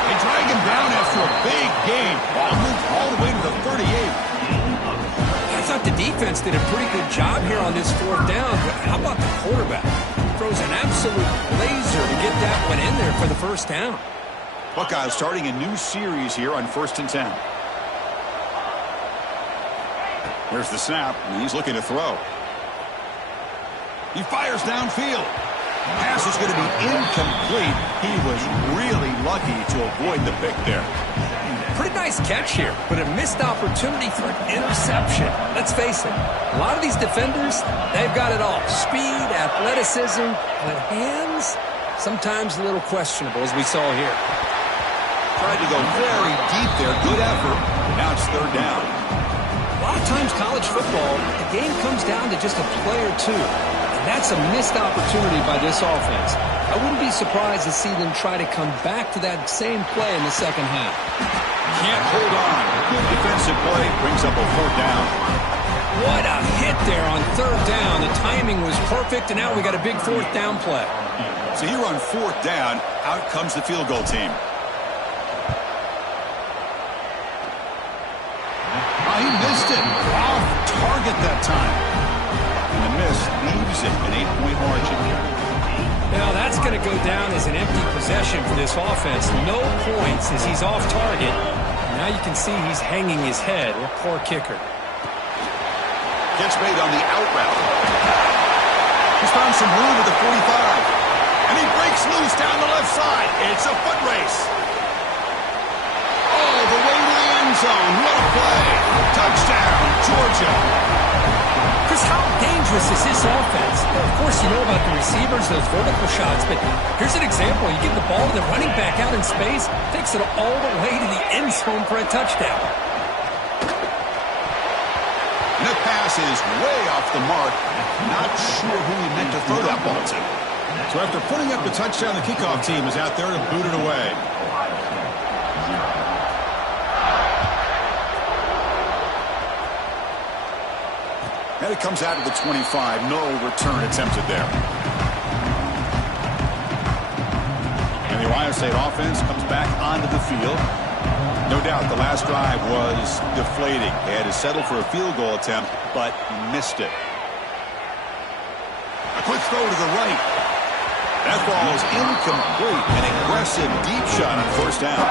They drag him down after a big game. Ball moved all the way to the 38. I thought the defense did a pretty good job here on this fourth down, but how about the quarterback? Throws an absolute laser to get that one in there for the first down. Buckeyes starting a new series here on 1st and 10. There's the snap, and he's looking to throw. He fires downfield. The pass is going to be incomplete. He was really lucky to avoid the pick there. Pretty nice catch here, but a missed opportunity for an interception. Let's face it, a lot of these defenders, they've got it all. Speed, athleticism, but hands, sometimes a little questionable, as we saw here. Tried to go very deep there. Good effort. Now it's third down. A lot of times college football, the game comes down to just a play or two. And that's a missed opportunity by this offense. I wouldn't be surprised to see them try to come back to that same play in the second half. Can't hold on. Good defensive play brings up a fourth down. What a hit there on third down. The timing was perfect, and now we got a big fourth down play. So here on fourth down, out comes the field goal team. Oh, he missed it. Off target that time. And the miss leaves it an 8-point margin. Now that's going to go down as an empty possession for this offense. No points as he's off target. Now you can see he's hanging his head. What poor kicker. Catch made on the out route. He's found some room at the 45. And he breaks loose down the left side. It's a foot race. Oh, the way to the end zone. What a play. Touchdown, Georgia. Chris, how dangerous is this offense? Well, of course, you know about the receivers, those vertical shots, but here's an example. You get the ball to the running back out in space, takes it all the way to the end zone for a touchdown. And that pass is way off the mark. Not sure who he meant to throw that ball to. So after putting up the touchdown, the kickoff team is out there to boot it away. And it comes out of the 25. No return attempted there. And the Ohio State offense comes back onto the field. No doubt the last drive was deflating. They had to settle for a field goal attempt, but missed it. A quick throw to the right. That ball is incomplete. An aggressive deep shot on first down.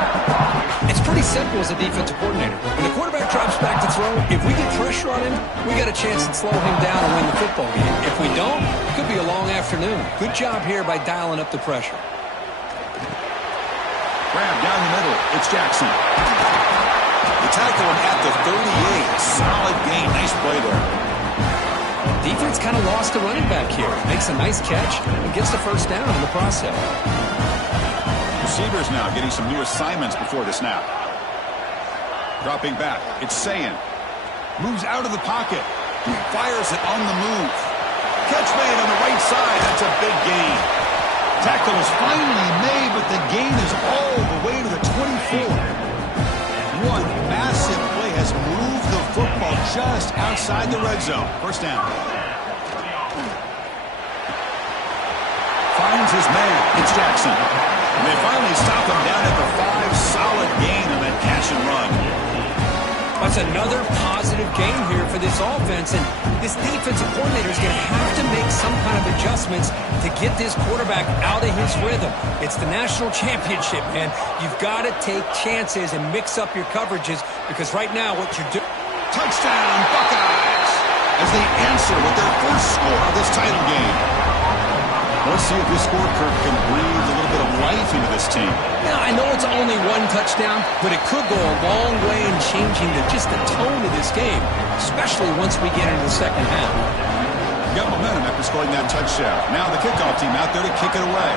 It's pretty simple as a defensive coordinator. When the quarterback drops back to throw, if we get pressure on him, we got a chance to slow him down and win the football game. If we don't, it could be a long afternoon. Good job here by dialing up the pressure. Grab down the middle. It's Jackson. The tackle him at the 38. Solid gain. Nice play there. Defense kind of lost the running back here. Makes a nice catch and gets the first down in the process. Receivers now getting some new assignments before the snap. Dropping back. It's Ncaa. Moves out of the pocket. Fires it on the move. Catch made on the right side. That's a big gain. Tackle is finally made, but the gain is all the way to the 24. One massive play has moved the football just outside the red zone. First down. Finds his man. It's Jackson. And they finally stop him down at the 5. Solid gain on that catch and run. That's another positive game here for this offense, and this defensive coordinator is going to have to make some kind of adjustments to get this quarterback out of his rhythm. It's the national championship, man. You've got to take chances and mix up your coverages, because right now what you're doing... Touchdown, Buckeyes, as they answer with their first score of this title game. Let's see if this score can breathe a little bit of life into this team. Yeah, I know it's only one touchdown, but it could go a long way in changing just the tone of this game, especially once we get into the second half. Got momentum after scoring that touchdown. Now the kickoff team out there to kick it away.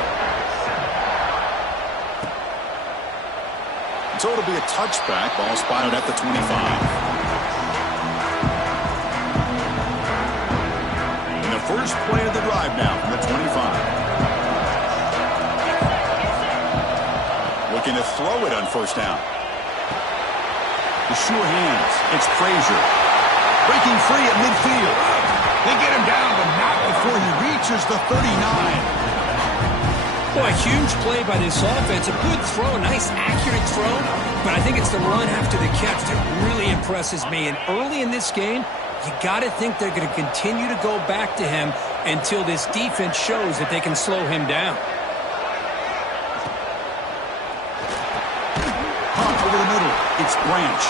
So it'll be a touchback. Ball spotted at the 25. First play of the drive now from the 25. Looking to throw it on first down. The sure hands. It's Frazier. Breaking free at midfield. They get him down, but not before he reaches the 39. Boy, a huge play by this offense. A good throw, a nice accurate throw. But I think it's the run after the catch that really impresses me. And early in this game, you got to think they're going to continue to go back to him until this defense shows that they can slow him down. Pump over the middle. It's Branch.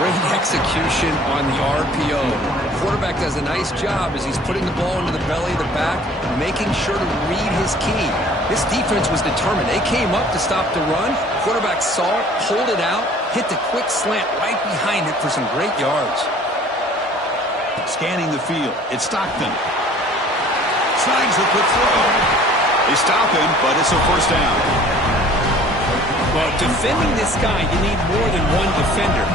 Great execution on the RPO. The quarterback does a nice job as he's putting the ball into the belly of the back, making sure to read his key. This defense was determined. They came up to stop the run. Quarterback saw it, pulled it out, hit the quick slant right behind it for some great yards. Scanning the field. It's Stockton. Slides the quick throw. They stop him, but it's a first down. Well, defending this guy, you need more than one defender.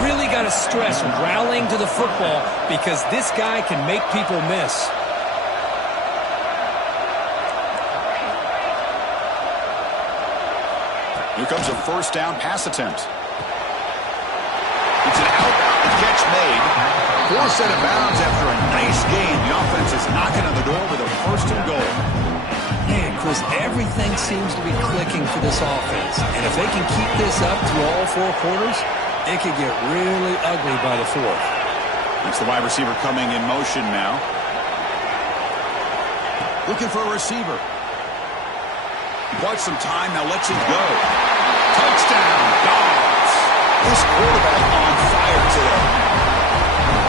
You really got to stress rallying to the football, because this guy can make people miss. Here comes a first down pass attempt. It's an out catch made. Forced out of bounds after a nice gain. The offense is knocking on the door with a first and goal. Man, Chris, everything seems to be clicking for this offense. And if they can keep this up through all 4 quarters, it could get really ugly by the 4th. That's the wide receiver coming in motion now. Looking for a receiver. Bought some time, now lets it go. Touchdown, Dogs. This quarterback on fire today.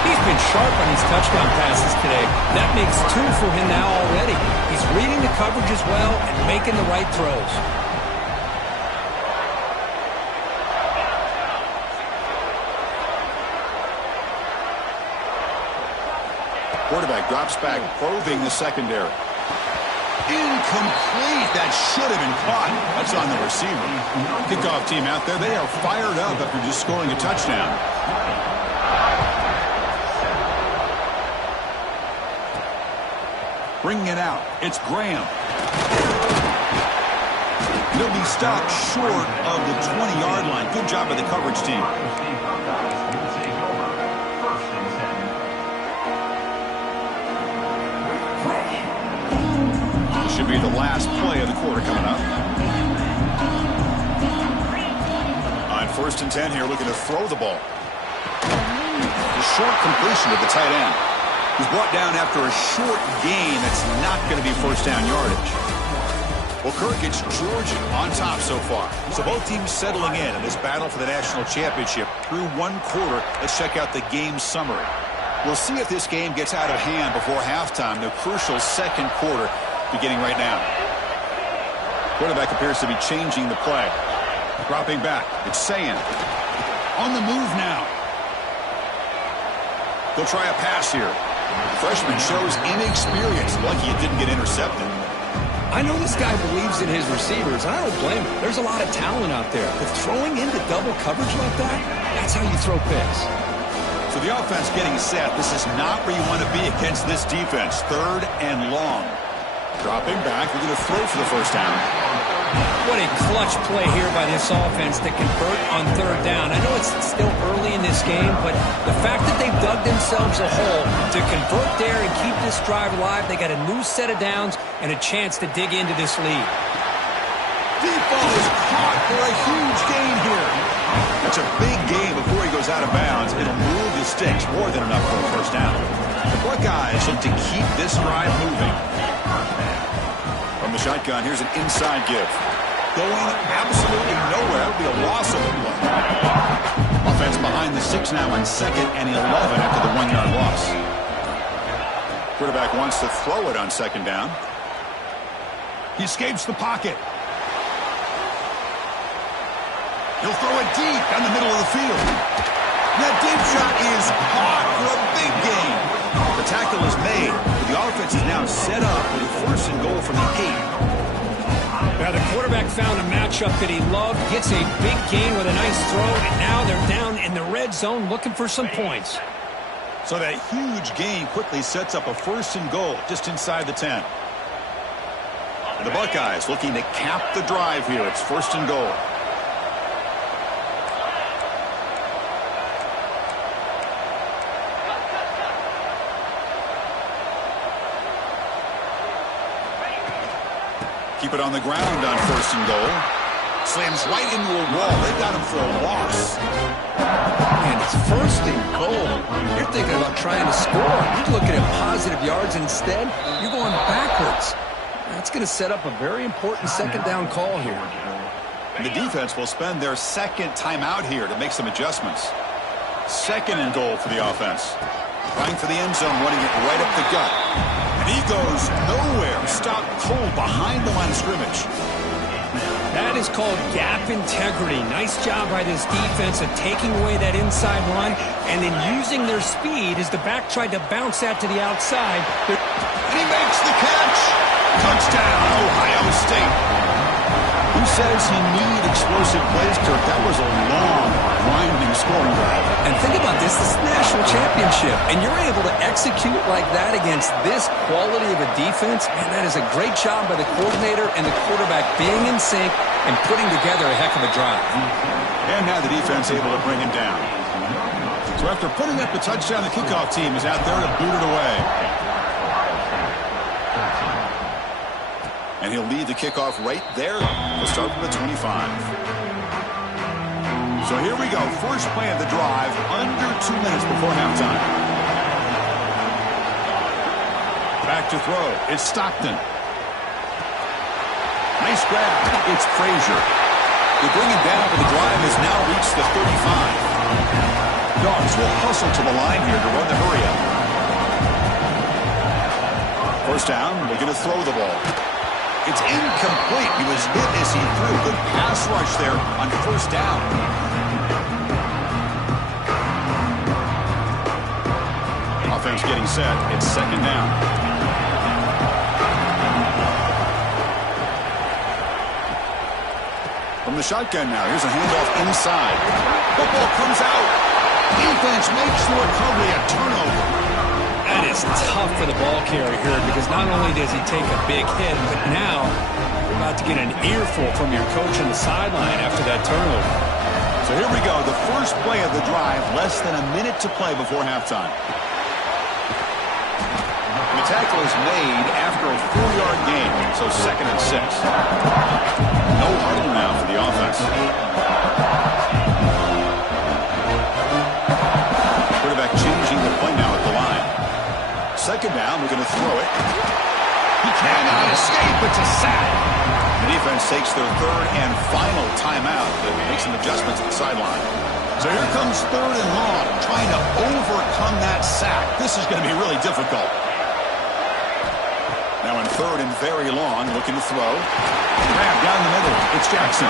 He's been sharp on his touchdown passes today. That makes 2 for him now already. He's reading the coverage as well and making the right throws. Quarterback drops back, probing the secondary. Incomplete. That should have been caught. That's on the receiver. Kickoff team out there. They are fired up after just scoring a touchdown. Bringing it out. It's Graham. He'll be stopped short of the 20-yard line. Good job by the coverage team. Should be the last play of the quarter coming up. On 1st and 10 here, looking to throw the ball. The short completion to the tight end. He's brought down after a short gain that's not going to be first down yardage. Well, Kirk, it's Georgia on top so far. So both teams settling in this battle for the national championship through 1 quarter. Let's check out the game summary. We'll see if this game gets out of hand before halftime, the crucial 2nd quarter beginning right now. Quarterback appears to be changing the play. Dropping back. It's Ncaa. On the move now. They'll try a pass here. The freshman shows inexperience. Lucky it didn't get intercepted. I know this guy believes in his receivers, and I don't blame him. There's a lot of talent out there. But throwing into double coverage like that, that's how you throw picks. So the offense getting set. This is not where you want to be against this defense. 3rd and long. Dropping back. We're going to throw for the first down. What a clutch play here by this offense to convert on 3rd down. I know it's still early in this game, but the fact that they've dug themselves a hole to convert there and keep this drive alive, they got a new set of downs and a chance to dig into this lead. Deep ball is caught for a huge gain here. That's a big gain before he goes out of bounds. It'll move the sticks more than enough for a first down. The Buckeyes look to keep this drive moving. From the shotgun, here's an inside give. Going absolutely nowhere. It'll be a loss of the play. Offense behind the 6 now on 2nd and 11 after the 1-yard loss. Quarterback wants to throw it on 2nd down. He escapes the pocket. He'll throw it deep down the middle of the field. That deep shot is caught for a big gain. The tackle is made, but the offense is now set up with a 1st and goal from the 8. Now the quarterback found a matchup that he loved, gets a big gain with a nice throw, and now they're down in the red zone looking for some points. So that huge gain quickly sets up a 1st and goal just inside the 10. And the Buckeyes looking to cap the drive here. It's 1st and goal. Keep it on the ground on 1st and goal. Slams right into a wall. They got him for a loss. And it's 1st and goal. You're thinking about trying to score. You're looking at positive yards. Instead, you're going backwards. That's going to set up a very important 2nd down call here. And the defense will spend their 2nd timeout here to make some adjustments. 2nd and goal for the offense. Trying for the end zone, running it right up the gut. And he goes nowhere. Stopped cold behind the line of scrimmage. That is called gap integrity. Nice job by this defense of taking away that inside run and then using their speed as the back tried to bounce that to the outside. And he makes the catch. Touchdown, Ohio State. Who says he needed explosive plays, Kirk? That was a long, grinding scoring drive. And think about this. This is the national championship, and you're able to execute like that against this quality of a defense, and that is a great job by the coordinator and the quarterback being in sync and putting together a heck of a drive. And now the defense able to bring him down. So after putting up the touchdown, the kickoff team is out there to boot it away. And he'll lead the kickoff right there. We'll start from the 25. So here we go. First play of the drive, under 2 minutes before halftime. Back to throw. It's Stockton. Nice grab. It's Frazier. They bring him down, but the drive has now reached the 35. Dogs will hustle to the line here to run the hurry up. First down, they're going to throw the ball. It's incomplete. He was hit as he threw. Good pass rush there on first down. Offense getting set. It's second down. From the shotgun now. Here's a handoff inside. Football comes out. Defense makes the recovery a turnover. That is tough for the ball carrier here because not only does he take a big hit, but now you're about to get an earful from your coach on the sideline after that turnover. So here we go. The first play of the drive, less than a minute to play before halftime. The tackle is made after a 4-yard gain, so second and 6. No huddle now for the offense. Quarterback changing the play now at the line. Second down, we're going to throw it. He cannot escape. It's a sack. The defense takes their third and final timeout to make some adjustments at the sideline. So here comes third and long, trying to overcome that sack. This is going to be really difficult. Now in third and very long, looking to throw. Grab down the middle. It's Jackson.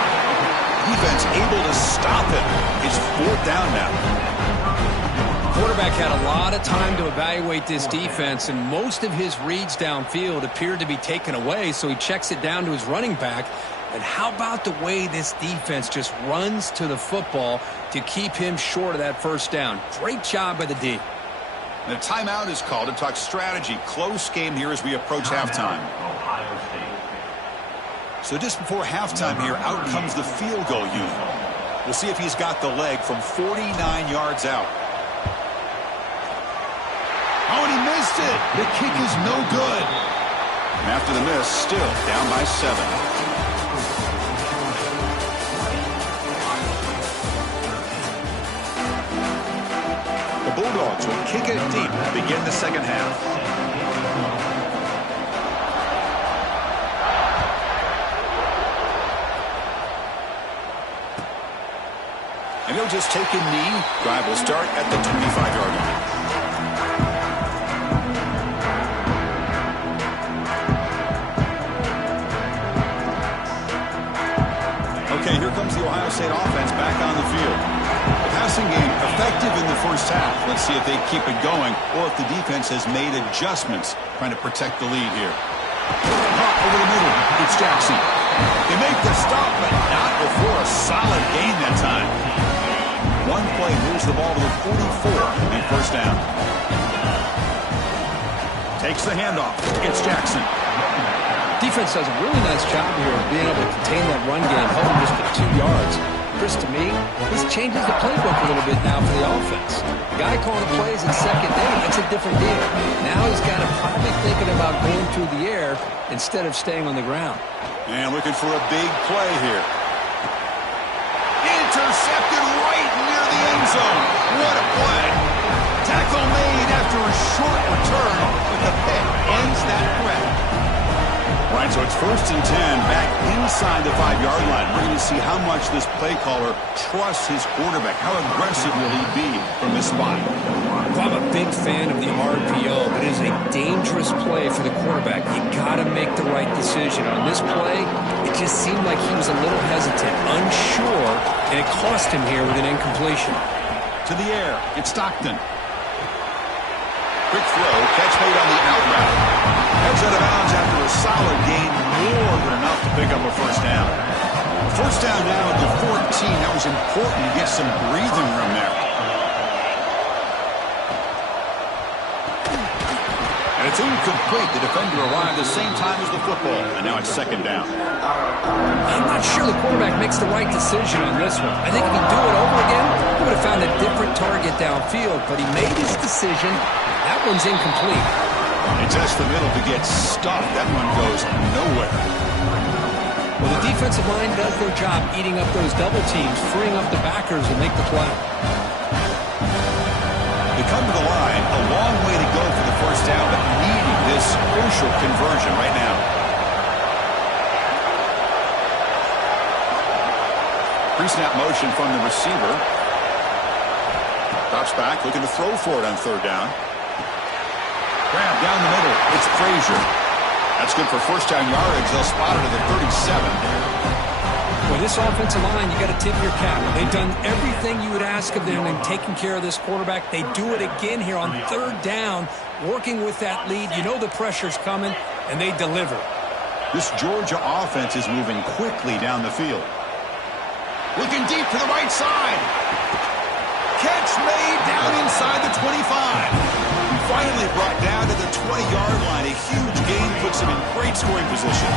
Defense able to stop it. It's fourth down now. Quarterback had a lot of time to evaluate this defense, and most of his reads downfield appeared to be taken away, so he checks it down to his running back. And how about the way this defense just runs to the football to keep him short of that first down? Great job by the D. The timeout is called to talk strategy. Close game here as we approach halftime. So just before halftime here, out comes the field goal unit. We'll see if he's got the leg from 49 yards out. Oh, and he missed it. The kick is no good. And after the miss, still down by 7. The Bulldogs will kick it deep to begin the second half. And he'll just take a knee. Drive will start at the 25-yard line. Okay, here comes the Ohio State offense back on the field. The passing game effective in the first half. Let's see if they keep it going or if the defense has made adjustments trying to protect the lead here. Caught over the middle. It's Jackson. They make the stop, but not before a solid gain that time. One play moves the ball to the 44 and first down. Takes the handoff. It's Jackson. Defense does a really nice job here of being able to contain that run game, held him just to 2 yards. Chris, to me, this changes the playbook a little bit now for the offense. The guy calling the plays in second day, that's a different deal. Now he's got to probably thinking about going through the air instead of staying on the ground. And looking for a big play here. Intercepted right near the end zone. What a play. Tackle made after a short return, but the pick ends that threat. All right, so it's first and 10 back inside the 5-yard line. We're going to see how much this play caller trusts his quarterback. How aggressive will he be from this spot? I'm a big fan of the RPO, but it is a dangerous play for the quarterback. You got to make the right decision. On this play, it just seemed like he was a little hesitant, unsure, and it cost him here with an incompletion. To the air, it's Stockton. Quick throw, catch made on the out route. Heads out of bounds after a solid gain, more than enough to pick up a first down. First down now at the 14. That was important to get some breathing room there. And it's incomplete. The defender arrived the same time as the football, and now it's second down. I'm not sure the quarterback makes the right decision on this one. I think if he'd do it over again, he would have found a different target downfield, but he made his decision. That one's incomplete. He tests the middle to get stuffed. That one goes nowhere. Well, the defensive line does their job eating up those double teams, freeing up the backers to make the play. They come to the line, a long way to go for the first down, but needing this crucial conversion right now. Pre-snap motion from the receiver. Drops back, looking to throw for it on third down. Grab down the middle. It's Frazier. That's good for first down yardage. They'll spot it at the 37. Well, this offensive line, you got to tip your cap. They've done everything you would ask of them in taking care of this quarterback. They do it again here on third down, working with that lead. You know the pressure's coming, and they deliver. This Georgia offense is moving quickly down the field. Looking deep to the right side. Catch made down inside the 25. Finally brought down to the 20-yard line. A huge gain puts him in great scoring position.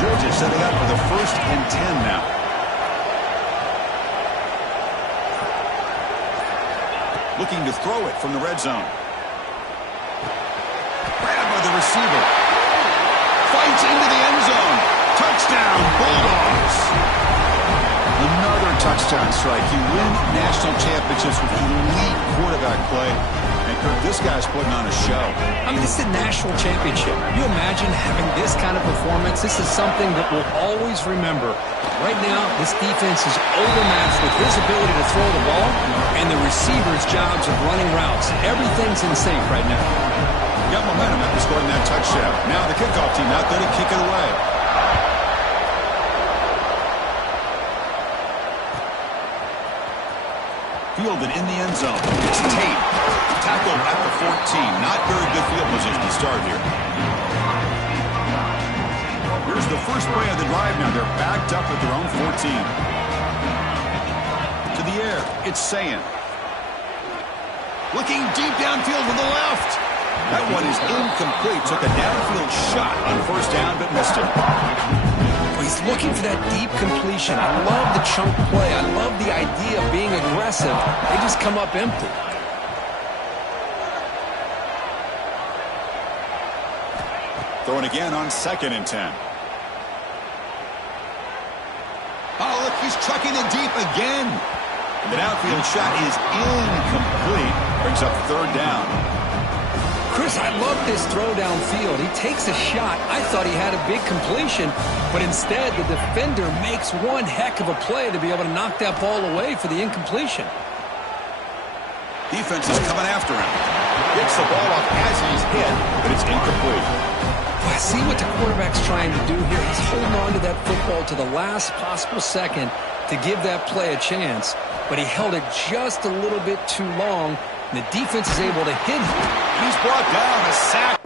Georgia setting up for the 1st and 10 now. Looking to throw it from the red zone. Grabbed by the receiver. Fights into the end zone. Touchdown, Bulldogs. Another touchdown strike. You win national championships with elite quarterback play. And Kirk, this guy's putting on a show. I mean, this is a national championship. Can you imagine having this kind of performance? This is something that we'll always remember. Right now, this defense is overmatched with his ability to throw the ball and the receiver's jobs of running routes. Everything's in sync right now. Got momentum after scoring that touchdown. Now the kickoff team out there to kick it away. Fielded in the end zone. It's Tate. Tackled at the 14. Not very good field position to start here. Here's the first play of the drive now. They're backed up at their own 14. To the air. It's Ncaa. Looking deep downfield to the left. That one is incomplete. Took a downfield shot on first down, but missed it. He's looking for that deep completion. I love the chunk play. I love the idea of being aggressive. They just come up empty. Throwing again on 2nd and 10. Oh, look, he's trucking it deep again. The downfield shot is incomplete. Brings up third down. Chris, I love this throw downfield. He takes a shot. I thought he had a big completion, but instead the defender makes one heck of a play to be able to knock that ball away for the incompletion. Defense is coming after him. Gets the ball off as he's hit, but it's incomplete. I see what the quarterback's trying to do here. He's holding on to that football to the last possible second to give that play a chance, but he held it just a little bit too long. The defense is able to hit him. He's brought down, a sack.